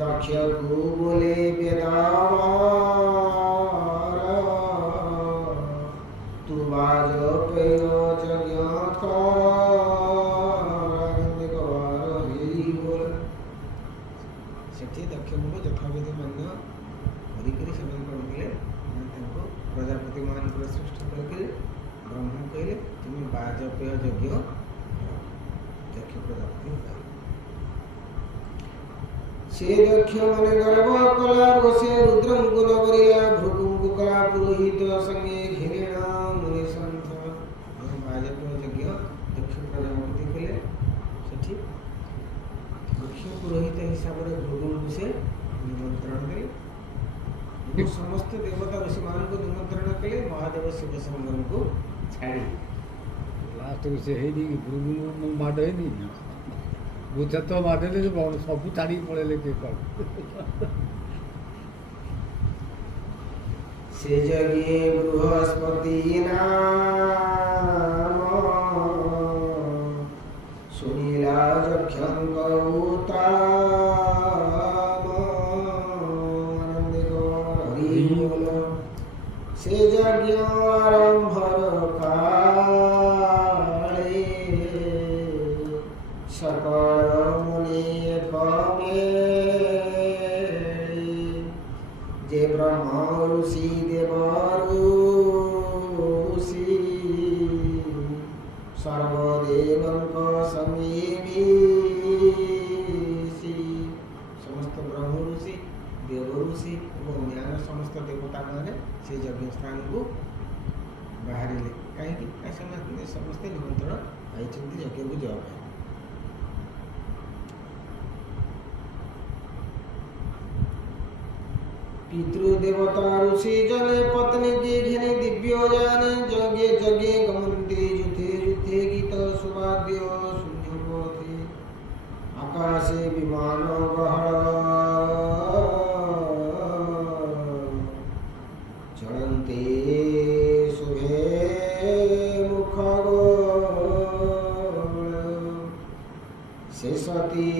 दक्ष को बोले वेदावार तू वाजपेय यज्ञ सेठी दक्ष को यथाविधि मान्य करिकरी सेवन करथिले तांको प्रजापति मान श्रेष्ठ करके ब्रह्मा कहले तुम वाजपेय यज्ञ दक्ष प्रजापति से दक्ष मन गर्भ कला रोषे रुद्रं गुण बरिया भृगुं कला पुरोहित संगे घिरेण मुनि संत वाजपेय यज्ञ दक्ष प्रजापति कहले सेठी दक्ष पुरोहित हिसाब रे भृगुं से निमंत्रण देले समस्त देवता ऋषि मान को निमंत्रण कले महादेव शिव शंकर को छाड़ी लास्ट से है नहीं गुरु माड है नहीं बुझे तो माडले जो सब छाड़ी पड़े के कर से जगे बृहस्पति नाम सुनीला जक्षं कौताम से यज्ञ आरंभर काले सकल मुनि जे ब्रह्म ऋषि देव ऋषि सर्वदेवंक समीपी समस्त ब्रह्म ऋषि देव ऋषि और ज्ञान समस्त देवता माने से यज्ञ स्थान को बाहर कहीं समस्ते निमंत्रण आई यज्ञ को जावा पितृदेवता ऋषि जने पत्नी की घिने दिव्य जाने जगे जगे गमन्ते युथे युथे गीत सुवाद्य शून्य भवति आकाशे विमान गहळ चलन्ते शुभे मुखगोल शेषति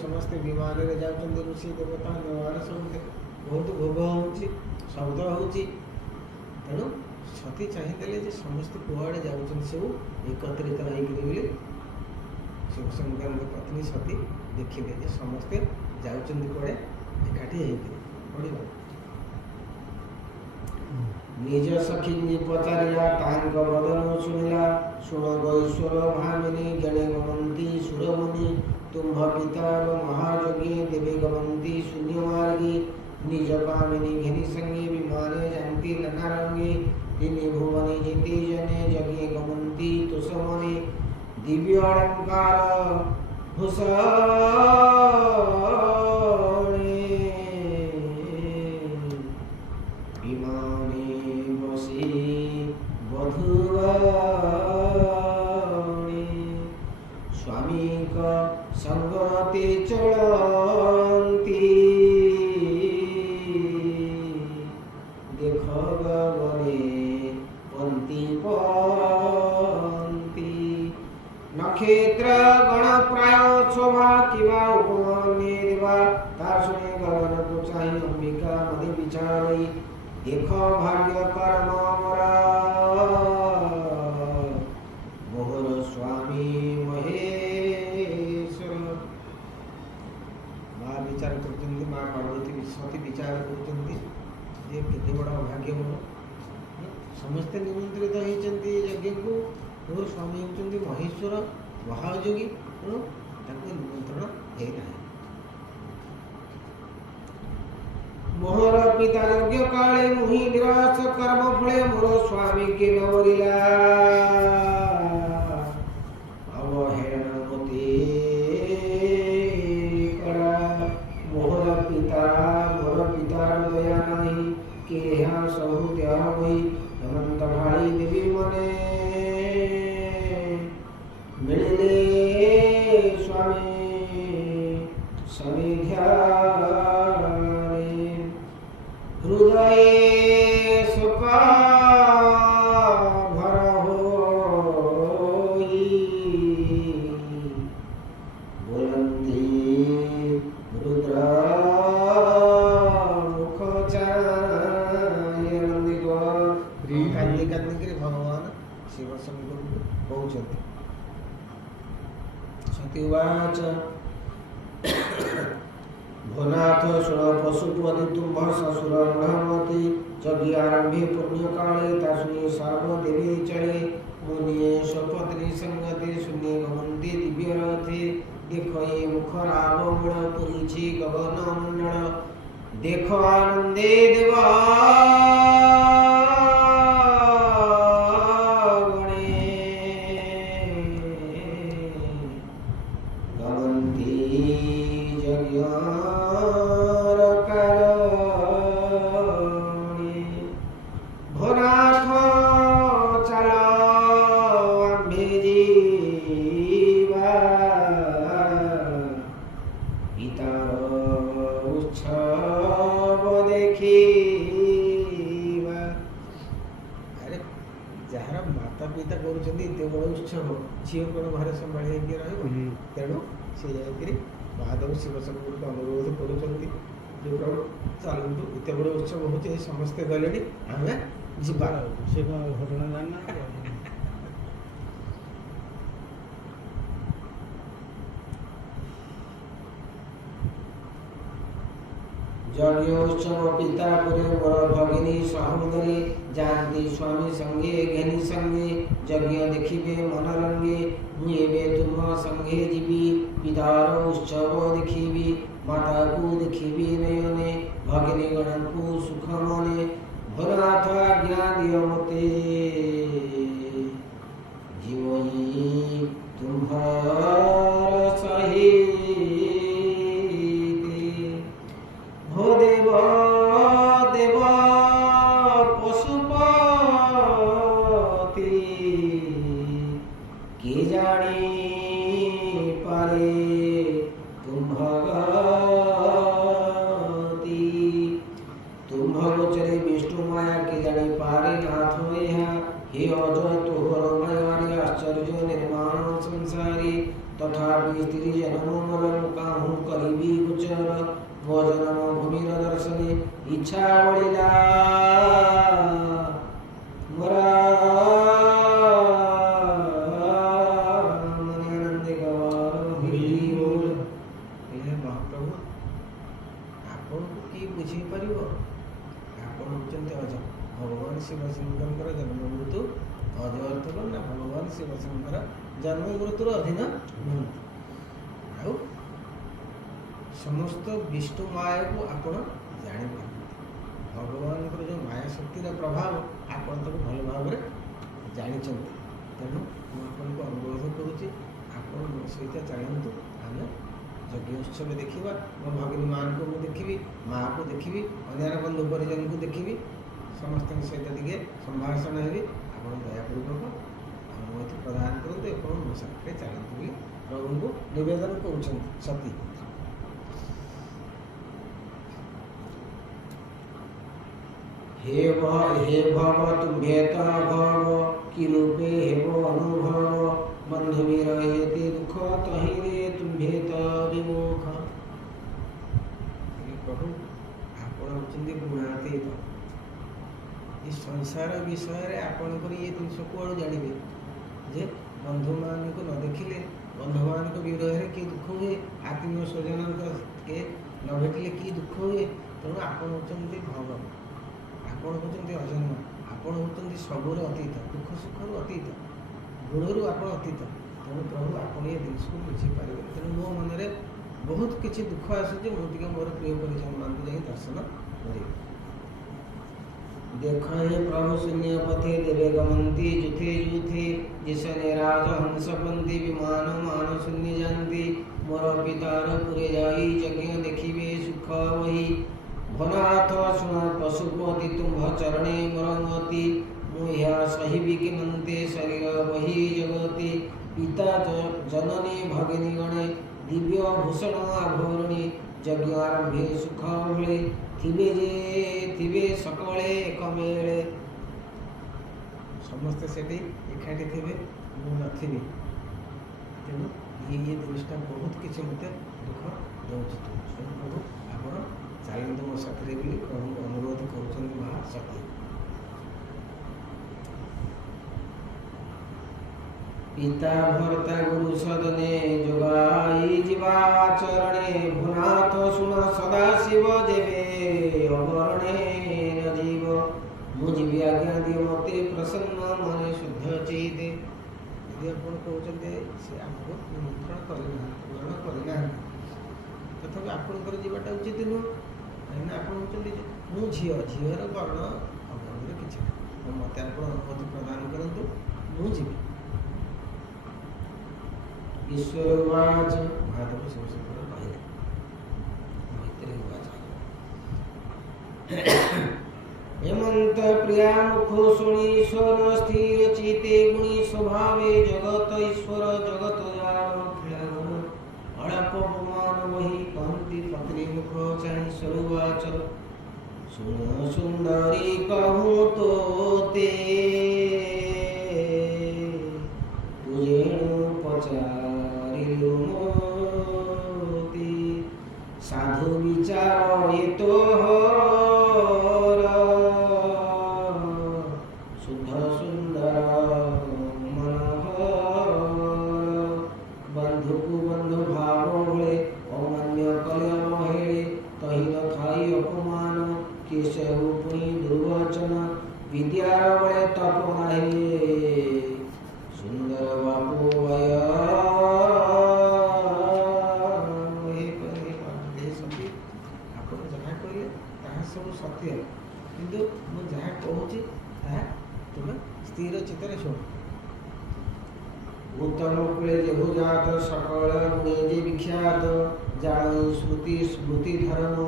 समस्ते विमान रे जाउछन्ते ऋषि देवता नवार सब बहुत भोग होउछि शब्द होउछि तेणु सती चाहिदेले जे समस्त कुआड़े जाउछन्ते सब एकत्रित होइकरी शिव शंकर पत्नी सती ଦେଖିଲେ ଯେ ସମସ୍ତେ ଯାଉଛନ୍ତି କୁଆଡ଼େ ଏକାଠି ହେଇକି ପଢ଼ିବା। ନିଜ ସଖୀ ପଚାରିଲା ତାଙ୍କ ବଦନ ଶୁଣିଲା ଶୁଣ ଗୈଶ୍ୱର ଭାମିନୀ ଜଣେ ଗମନ୍ତି ସୁରମୁନି ତୁମ୍ଭ ପିତା ମହାଯୋଗୀ ଦେବେ ଗମନ୍ତି ଶୂନ୍ୟ ମାର୍ଗୀ ନିଜ କାମିନୀ ଘେନି ସଙ୍ଗେ ବିମାନେ ଯାନ୍ତି ନାନା ରଙ୍ଗେ ତିନି ଭୁବନେ ଯେତେ ଜନେ ଯଜ୍ଞେ ଗମନ୍ତି ତୁଷମନେ ଦିବ୍ୟ ଅଳଙ୍କାର ଭୂଷଣେ ବିମାନେ ବସି ବଧୂଗଣେ ସ୍ୱାମୀଙ୍କ ସଙ୍ଗତେ ଚଳନ୍ତି ଦେଖ ଗଗନେ ପନ୍ତି ପନ୍ତି নক্ষত্র গণ প্রায় শোভা কিবা উপমনে দেবা তার শুনে গগনকু চাহি অম্বিকা মধি বিচারই দেখ ভাগ্য কর্ম মরা মোহর স্বামী মহেশ্বর মা বিচার করছেন মা পার্বতী সতী বিচার করছেন যে কেতে বড় ভাগ্য মোর ସମସ୍ତେ ନିମନ୍ତ୍ରିତ ହେଇଛନ୍ତି ଯଜ୍ଞକୁ ମୋର ସ୍ୱାମୀ ହେଉଛନ୍ତି ମହେଶ୍ୱର ମହାଯୋଗୀ ତେଣୁ ତାଙ୍କୁ ନିମନ୍ତ୍ରଣ ହେଇନାହିଁ। ମୋହର ପିତା ଯଜ୍ଞ କାଳେ ମୁହିଁ ନିରାଶ କର୍ମ ଫଳେ ମୋର ସ୍ୱାମୀ କେ ନରିଲା ଅବହେଳନ ମତେ କରା ମୋହର ପିତାର ଦୟା ନାହିଁ କେ ଏହା ସବୁ ଦେହ ହୋଇ ଅନନ୍ତ ଭାଳି ଦେବୀ ମନେ ମିଳିଲେ ସ୍ୱାମୀ ସମିଧ୍ୟାରେ ହୃଦୟ ଶୋକ ଭର ହୋଇ ବୋଲନ୍ତି ରୁଦ୍ର ମୁଖ କାନ୍ଦି କାନ୍ଦିକିରି ଭଗବାନ ଶିବ ଶଙ୍କରଙ୍କୁ କହୁଛନ୍ତି। ସତୀବାଚ ଭୋନାଥ ଶୁଣ ପଶୁପତି ତୁମ୍ଭ ଶ୍ୱଶୁର ମହାମତି ଯଜ୍ଞ ଆରମ୍ଭେ ପୁଣ୍ୟ କାଳେ ତା ଶୁଣି ସର୍ବ ଦେବୀ ଚଳେ ମୁନିଏ ସ୍ୱପତ୍ନୀ ସଙ୍ଗତେ ଶୁନି ଗମନ୍ତି ଦିବ୍ୟ ରଥେ ଦେଖ ଏ ମୁଖ ରାଗ ମୂଳ ପୁରିଛି ଗଗନ ମଣ୍ଡଳ ଦେଖ ଆନନ୍ଦେ ଦେବ ଯାହାର ମାତା ପିତା କରୁଛନ୍ତି ଏତେ ବଡ଼ ଉତ୍ସବ ଝିଅ କ'ଣ ଘରେ ସମ୍ଭାଳି ହେଇକି ରହିବ ତେଣୁ ସେ ଯାଇକରି ମହାଦେବ ଶିବ ଶଙ୍କରଙ୍କୁ ଅନୁରୋଧ କରୁଛନ୍ତି ଯେ ପ୍ରଭୁ ଚାଲନ୍ତୁ ଏତେ ବଡ଼ ଉତ୍ସବ ହେଉଛି ସମସ୍ତେ ଗଲେଣି ଆମେ ଯିବା। ସେ କ'ଣ ଘଟଣା ଜାଣିନାହାନ୍ତି। যজ্ঞ উৎসব পিতা করে বড় ভগিনী সহোদরী যান্তি স্বামী সঙ্গে ঘেনি সঙ্গে যজ্ঞ দেখিবে মনোরঙ্গে নিবে তুম সঙ্গে ଯିବି পিতার উৎসব দেখিবি মাতাকু দেখিবি নয়নে ভগিনী গণকু সুখ মনে ভোলানাথ আজ্ঞা দিও মতে জীবই তুম্ভর সহিতে হো দেব দেব পশুপতি কে জানি পারে তুম্ভগতি তুম্ভ গোচরে বিষ্ণু মায়া কে জানি পারে নাথ ইহা হে অজ তোহর মায়ারে আশ্চর্য নির্মাণ সংসারে তথাপি স্ত্রী জন্ম মর কাহু করিবি গোচর ମୋ ଜନ୍ମ ଭୂମିର ଦର୍ଶନେ ଇଚ୍ଛା ବଳିଲା ମୋର ମନେ ଆନନ୍ଦେ ଗର ପ୍ରଭୁ ଆପଣଙ୍କୁ କିଏ ବୁଝେଇ ପାରିବ? ଆପଣ ହେଉଛନ୍ତି ଅଜୟ। ଭଗବାନ ଶିବଶଙ୍କରଙ୍କର ଜନ୍ମ ମୃତ୍ୟୁ ଅଜୟ ଅର୍ଥ କ'ଣ ନା ଭଗବାନ ଶିବଶଙ୍କର ଜନ୍ମ ମୃତ୍ୟୁର ଅଧୀନ ନୁହନ୍ତି। ଆଉ ସମସ୍ତ ବିଷ୍ଣୁ ମାୟାକୁ ଆପଣ ଜାଣିପାରନ୍ତି। ଭଗବାନଙ୍କର ଯେଉଁ ମାୟା ଶକ୍ତିର ପ୍ରଭାବ ଆପଣ ତାକୁ ଭଲ ଭାବରେ ଜାଣିଛନ୍ତି। ତେଣୁ ମୁଁ ଆପଣଙ୍କୁ ଅନୁରୋଧ କରୁଛି ଆପଣ ମୋ ସହିତ ଚାଲନ୍ତୁ, ଆମେ ଯଜ୍ଞ ଉତ୍ସବ ଦେଖିବା। ମୋ ଭଗିନୀ ମାଆଙ୍କୁ ମୁଁ ଦେଖିବି, ମାଆକୁ ଦେଖିବି, ଅନ୍ୟାନ୍ୟ ବନ୍ଧୁ ପରିଜନଙ୍କୁ ଦେଖିବି, ସମସ୍ତଙ୍କ ସହିତ ଟିକେ ସମ୍ଭାଷଣ ହେବି। ଆପଣ ଦୟାପୂର୍ବକ ଅନୁମତି ପ୍ରଦାନ କରନ୍ତୁ ଏବଂ ମୋ ସାଥିରେ ଚାଲନ୍ତୁ ବୋଲି ପ୍ରଭୁଙ୍କୁ ନିବେଦନ କରୁଛନ୍ତି ସତୀ। हे भव तुम्हेत भव कि रूपे हेव अनुभव बंधु विरहिते दुख तहिरे तुम्हेत विमुख। प्रभु आपण होचंदी गुणातीत। ये संसार विषय रे आपणकर ये जिन कुआड़ू जानवे जे बंधु मान को न देखिले बंधु मान विरह कि दुख हुए, आत्मीय स्वजन के न भेटिले कि दुख हुए। तेणु आपण होचंदी भव, ଆପଣ ହେଉଛନ୍ତି ଅଜନ୍ମ, ଆପଣ ହେଉଛନ୍ତି ସବୁର ଅତୀତ, ଦୁଃଖ ସୁଖରୁ ଅତୀତ, ଗୁଣରୁ ଆପଣ ଅତୀତ। ତେଣୁ ପ୍ରଭୁ ଆପଣ ଏ ଜିନିଷକୁ ବୁଝିପାରିବେ। ତେଣୁ ମୋ ମନରେ ବହୁତ କିଛି ଦୁଃଖ ଆସୁଛି, ମୁଁ ଟିକେ ମୋର ପ୍ରିୟ ପରିଜନମାନଙ୍କୁ ଯାଇ ଦର୍ଶନ କରିବି। देख हे प्रभु शून्य पथे देवे गमंती जुथे जुथे जिसने राज हंसपंथी विमान मान शून्य जानती मोर पितार पुरे जाई यज्ञ देखिबे सुख वही भनाथ सुन पशुपति तुम्भ चरणे मोरंगति मुह्या सहिबी के मंते शरीर वही जगति पिता जननी भगिनी गणे दिव्य भूषण आभरणी यज्ञ आरंभे सुख भले थिबे सकले एक मेले समस्ते सेठी एकाठी थे मु नथिबी। तेणु ये जिनिसटा बहुत किसी मत दुख दूसरी। तेणु प्रभु आप चलते मो साथी बोली प्रभु अनुरोध कर महाशक्ति। पिता भरता गुरु सदने जोगाई जीवा चरणे भुनाथ सुन सदा शिव देवे अवरणे न जीव मुझी आज्ञा दियो मते प्रसन्न मन शुद्ध चेते। यदि आप कहते से आमको निमंत्रण करना पूरण करना तथापि आपंकर जीवाटा उचित नुह कहीं आप मु झील झीवर वर्ण अवर्ण किसी मत आप अनुमति प्रदान करूँ मुझी ईश्वर उवाच महादेव शिवशंकर कहले मैत्री उवाच हेमंत प्रिया मुख शुणी ईश्वर स्थिर चिते गुणी स्वभावे जगत ईश्वर जगत जान खेलन अड़प अपमान वही कहती पत्नी मुख चाही स्वरूवाच सुन सुंदरी कहूँ तो ते तुझे पचारिलु मोती साधु विचार ये तो शुद्ध सुंदर मनोहर बंधु को बंधु भाव भले अमान्य कले महेले तही न थाई अपमान केशव पुनि दुर्वचन विद्यार बले तप नाही सुंदर बापू भय आप जहाँ कहले ताहा सब सत्य किंतु मु जहाँ कहूँ तुम्हें स्थिर चित्तर शुण। उत्तम कुले जेहु जात सकल गुणे जे विख्यात जान स्मृति स्मृति धर्म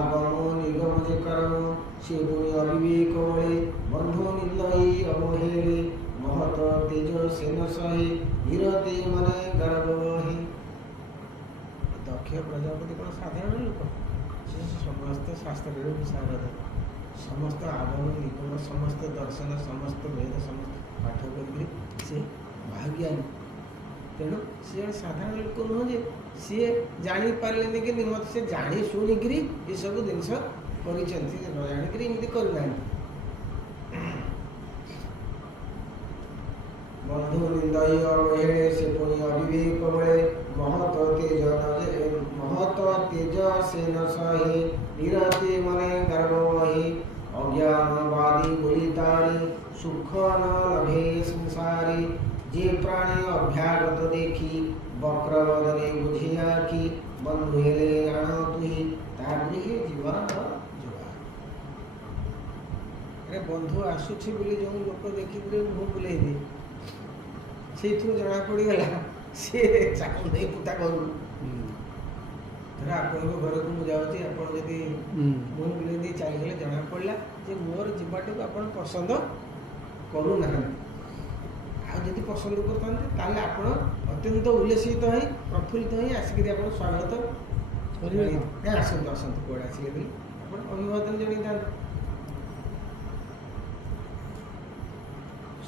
आगम निगम जे कर्म से गुणी अविवेक बले बंधु निर्दयी अवहेले महत तेज सेन सहे धीरते मने गर्व ही। दक्ष प्रजापति कौन साधारण लोक से समस्त शास्त्र विशारद समस्त आगम निगम समस्त दर्शन समस्त वेद समस्त पाठ कर से भाग्यानी। तेणु सी साधारण लोक नुह जे सी जानी पारे कि निमत से जानी शुणिक ये सब जिनस कर जानिक करना बंधु निंदय अवहेले से पुणी अविवेक बले महत तेज से न सहे निरते मने गर्व वही अज्ञानवादी गुलिताणी सुख न लभे संसारी जे प्राणी अभ्यागत देखी वक्र बदले बुझिया कि बंधु हेले आण तुही ता गृहे जीवन जुआ। अरे बंधु आसुछि बोली जो लोक देखिक मुँह बुलाई दे से जना पड़गला सी चाहू नहीं पुता करू धर आप घर को मुझे आपड़ी मुँह बुलाई दी चलीगले जना पड़ा जे मोर जीवाटा को आप पसंद करूना आदि पसंद करते आप अत्यंत उल्लसित हो प्रफुल्लित हो आसिक स्वागत आसतु आसतु कौड़े आसिले बोली आप अभिवादन जन था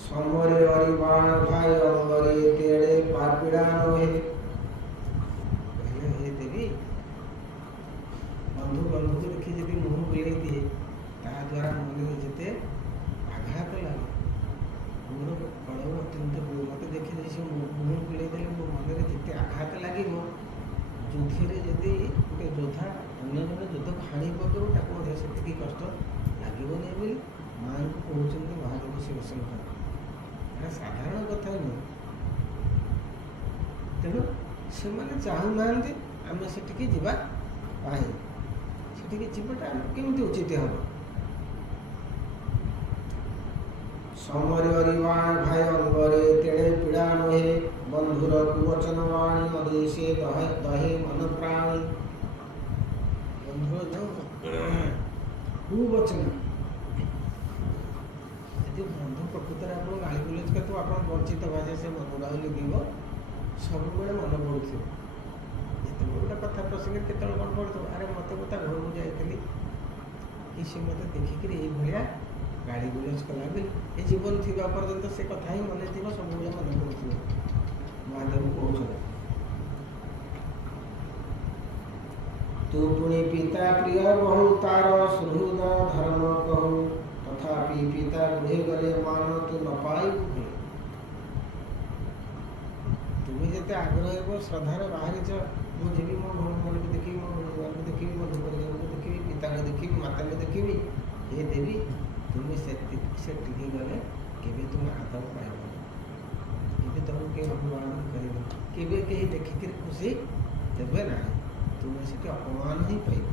समरे अरिबाण भाई अंगरे तेड़े पापिड़ा नहे कहले हे देवी बंधु बंधु को देखी जब मुँह बुलाई दिए ता द्वारा मन जिते आघात लगे मोर कलव अत्यंत मत देखी से मुँह बुलाई देले मो मन जिते आघात लगे युद्धे जदि गोटे योद्धा अन्य जन युद्ध हाणी पकेब ताको से कष्ट लगे नहीं बोली माँ को कहते महादेव शिवशंकर साधारण कथा नुह तेणु से चाहूना आम से जावाई से जीवटा केमती उचित हम समरे अरिवाण भाई अंगरे तेड़े पीड़ा नहे बंधुर कुवचन वाणी अदेशे दहे मन प्राणी बंधुर कुवचन बंधु प्रकृत में आप गाड़ी गुलज कर आप वंचित भाषा से मनोराव लिख सब मन पड़ू जिते गोटे कथा प्रसंग के मन पड़ो अरे मत घर को जाइली कि सी मत देखिक ये गाड़ी गुलज कला बोली ये जीवन थी पर्यटन से कथा ही मन थी सब मन पड़ू महादेव कहते तू पुणी पिता प्रिय बहु तार सुहृद धर्म कहू तथापि पिता गृहे गले मान तू न पाई तुम्हें जिते आग्रह हो श्रद्धार बाहरी मुझे मो भौणी को देखी मो भगवान को देखी मो परिवार को देखी पिता को देखी माता को देखी ये देवी तुम्हें से टिकी गले केवे तुम्हें आदर पाइब केवे तुमको के अभिमान कर कहीं देखिक खुशी देवे ना तुम्हें से अपमान ही पाइब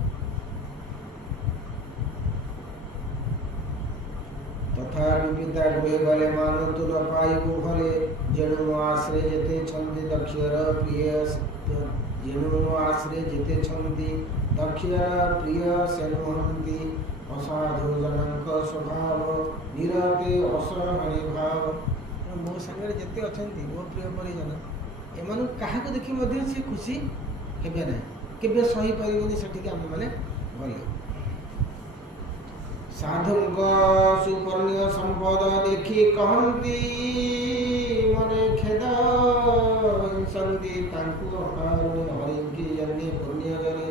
तथा पिता गृहे गले मान तू न पाइबु भले जेणु आश्रय जेते छंदी दक्षर प्रिय जेणु आश्रय जेते छंदी दक्षर प्रिय से नुहंती असाधु जनक स्वभाव निरते असहणी भाव मो संगे जेते अछंती मो प्रिय परिजन एमन काहाको देखि मध्ये से खुशी हेबे ना केबे सही परिबनी सेठी आम माने गले साधुंग सुपर्णीय संपद देखी कहती मने खेद हिंसंती तांकु हरिंकी जन्य पुण्य जने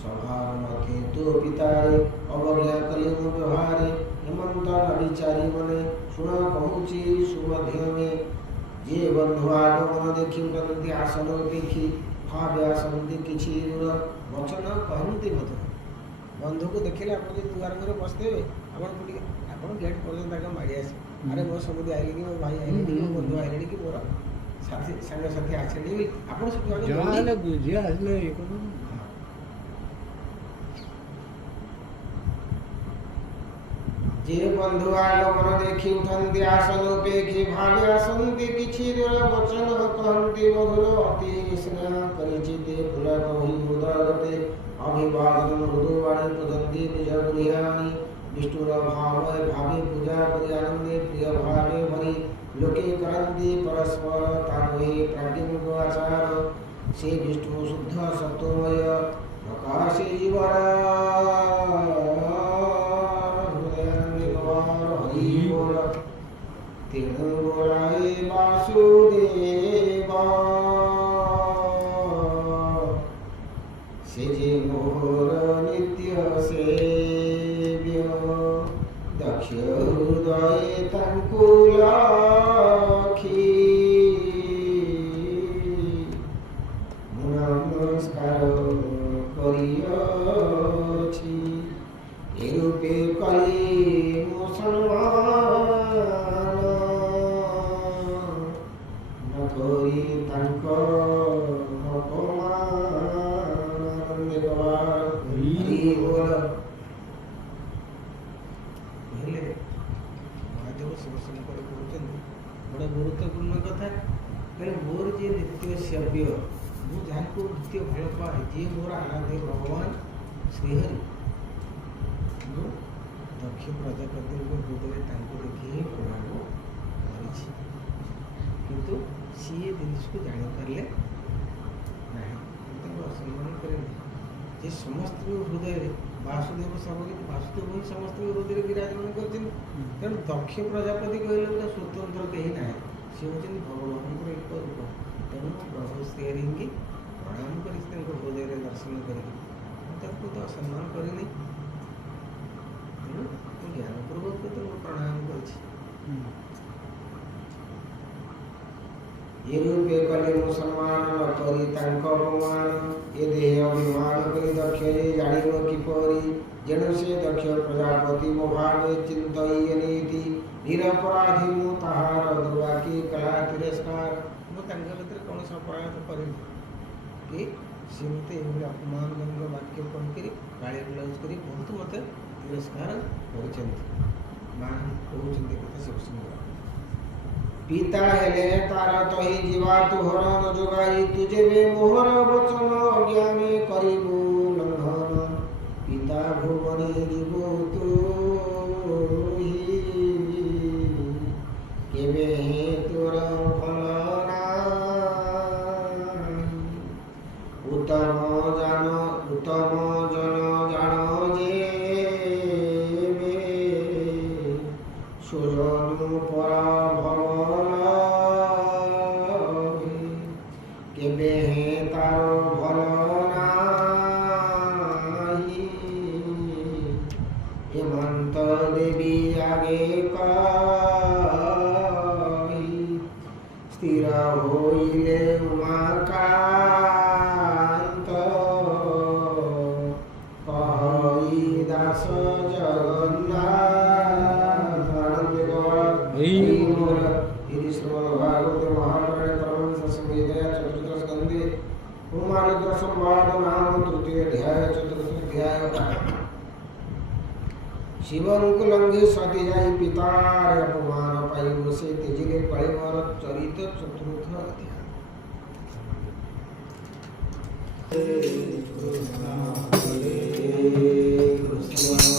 स्वभाव नथे तो पितारे अवज्ञा कले मो व्यवहारे हेमंत नविचारी मने सुन कहूची सुमध्य में जे बंधु आगमन देखी करती आसन देखी भाव्या संति किछि दूर वचन कहती मधुर बंधु को देखिले आप दुआर घर बसते आप गेट पर्यटन माड़ी आस अरे मो समुदी आइले कि मो भाई आइले कि मो बंधु आइले कि मोर साथी संग साथी आछली आपण से जे बंधु आगमन देखी उठंती आसन पेखी भाव्या संति किछि दूर वचन कहती मधुर अति स्नेह परिचिते फुल कहि मुदगते अभिवादन मृदुवाणी प्रदंती निज गृहाणी विष्णुर भाव भावे पूजा करि आनंदे प्रिय भावे भरी लोके करंती परस्पर तामहि प्राज्ञ आचार से विष्णु शुद्ध सत्वमय प्रकाशे जीवरा हृदयानंद गवार हरि बोल तेणु बोलाए वासुदेवा से जे मोर नित्य सेव्य दक्ष हृदय तांकु लाखी नमस्कार করিয়াছি এরূপে কলি মুসলমান নকরি তাঙ্ক অপমান দেবার ହେଲେ ମହାଦେବ ଶିବଶଙ୍କର କହୁଛନ୍ତି ବଡ଼ ଗୁରୁତ୍ୱପୂର୍ଣ୍ଣ କଥା। ହେଲେ ମୋର ଯିଏ ନିତ୍ୟ ସେବ୍ୟ, ମୁଁ ଯାହାକୁ ନିତ୍ୟ ଭଲ ପାଏ, ଯିଏ ମୋର ଆରାଧ୍ୟ ଭଗବାନ ଶ୍ରୀହରି, ମୁଁ ଦକ୍ଷ ପ୍ରଜାପତିଙ୍କ ହୃଦୟରେ ତାଙ୍କୁ ଦେଖି ହିଁ ପ୍ରଣାମ କରିଛି। କିନ୍ତୁ ସିଏ ଜିନିଷକୁ ଜାଣିପାରିଲେ ନାହିଁ, ମୁଁ ତାଙ୍କୁ ଅସମ୍ମାନ କରେନି। ଯେ ସମସ୍ତଙ୍କ ହୃଦୟରେ ବାସୁଦେବ ସର୍ବଜିତ ବାସୁଦେବ ହିଁ ସମସ୍ତଙ୍କ ହୃଦୟରେ ବିରାଜମାନ କରିଛନ୍ତି। ତେଣୁ ଦକ୍ଷ ପ୍ରଜାପତି କହିଲେ ଗୋଟେ ସ୍ୱତନ୍ତ୍ର କେହି ନାହିଁ, ସେ ହେଉଛନ୍ତି ଭଗବାନଙ୍କର ଏକ ରୂପ। ତେଣୁ ପ୍ରଭୁ ଶ୍ରୀହରିଙ୍କୁ ପ୍ରଣାମ କରିଛି, ତାଙ୍କ ହୃଦୟରେ ଦର୍ଶନ କରିକି। ମୁଁ ତାଙ୍କୁ ତ ଅସମ୍ମାନ କରିନି, ତେଣୁ ମୁଁ ଜ୍ଞାନପୂର୍ବକ ତାଙ୍କୁ ପ୍ରଣାମ କରିଛି। এরূপে কলে মুসলমান নকরি তাঙ্ক অপমান এ দেহে অভিমান করি দক্ষ যে জানিব কিপরি যেন সে দক্ষ প্রজাপতি মোভাবে চিন্তইয়ে নীতি নিরপরাধী মু তাহার দুর্বাকি কলা তিরস্কার ମୁଁ ତାଙ୍କ ଭିତରେ କୌଣସି ଅପରାଧ କରିନି କି ସେ ମୋତେ ଏଭଳି ଅପମାନଜନକ ବାକ୍ୟ କହିକରି ଗାଳି ଗୁଲାଜ କରି ବହୁତ ମୋତେ ତିରସ୍କାର କରିଛନ୍ତି। ମା କହୁଛନ୍ତି କଥା ଶିବଶଙ୍କର পিতা হেলে তার তহি জীবা তুহর যোগাই তু যেবে মোহর বচন অজ্ঞানে করিব লঙ্ঘন পিতা ভুবনে জীব তুহি কেবে হে তোর ফল উত্তম জন জান যে সুজন পরা কেবে হে তার ভাল নাহি হেমন্ত দেবী আগে কহি স্থির হইলে উমাকান্ত কহি দাস জগন্নাথ শ্রীমদ্ভাগবত মহাপুরাণে পরমহংস সংহিতায় চতুর্থ স্কন্ধে কুমারদ্র সংবাদ নাম তৃতীয় অধ্যায় চতুর্থ অধ্যায় শিবଙ୍କୁ লঙ্ঘি সতী যাই পিতার অপমান পাই বসে তেজিলে কଳିবর চরিত চতুর্থ অধ্যায়। Hare Krishna, Hare Krishna.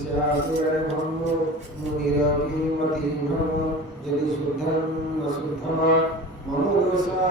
स्यात् भंगो मुनिरभिमति भ्रम यदि शुद्धं न शुद्धं मम दोषा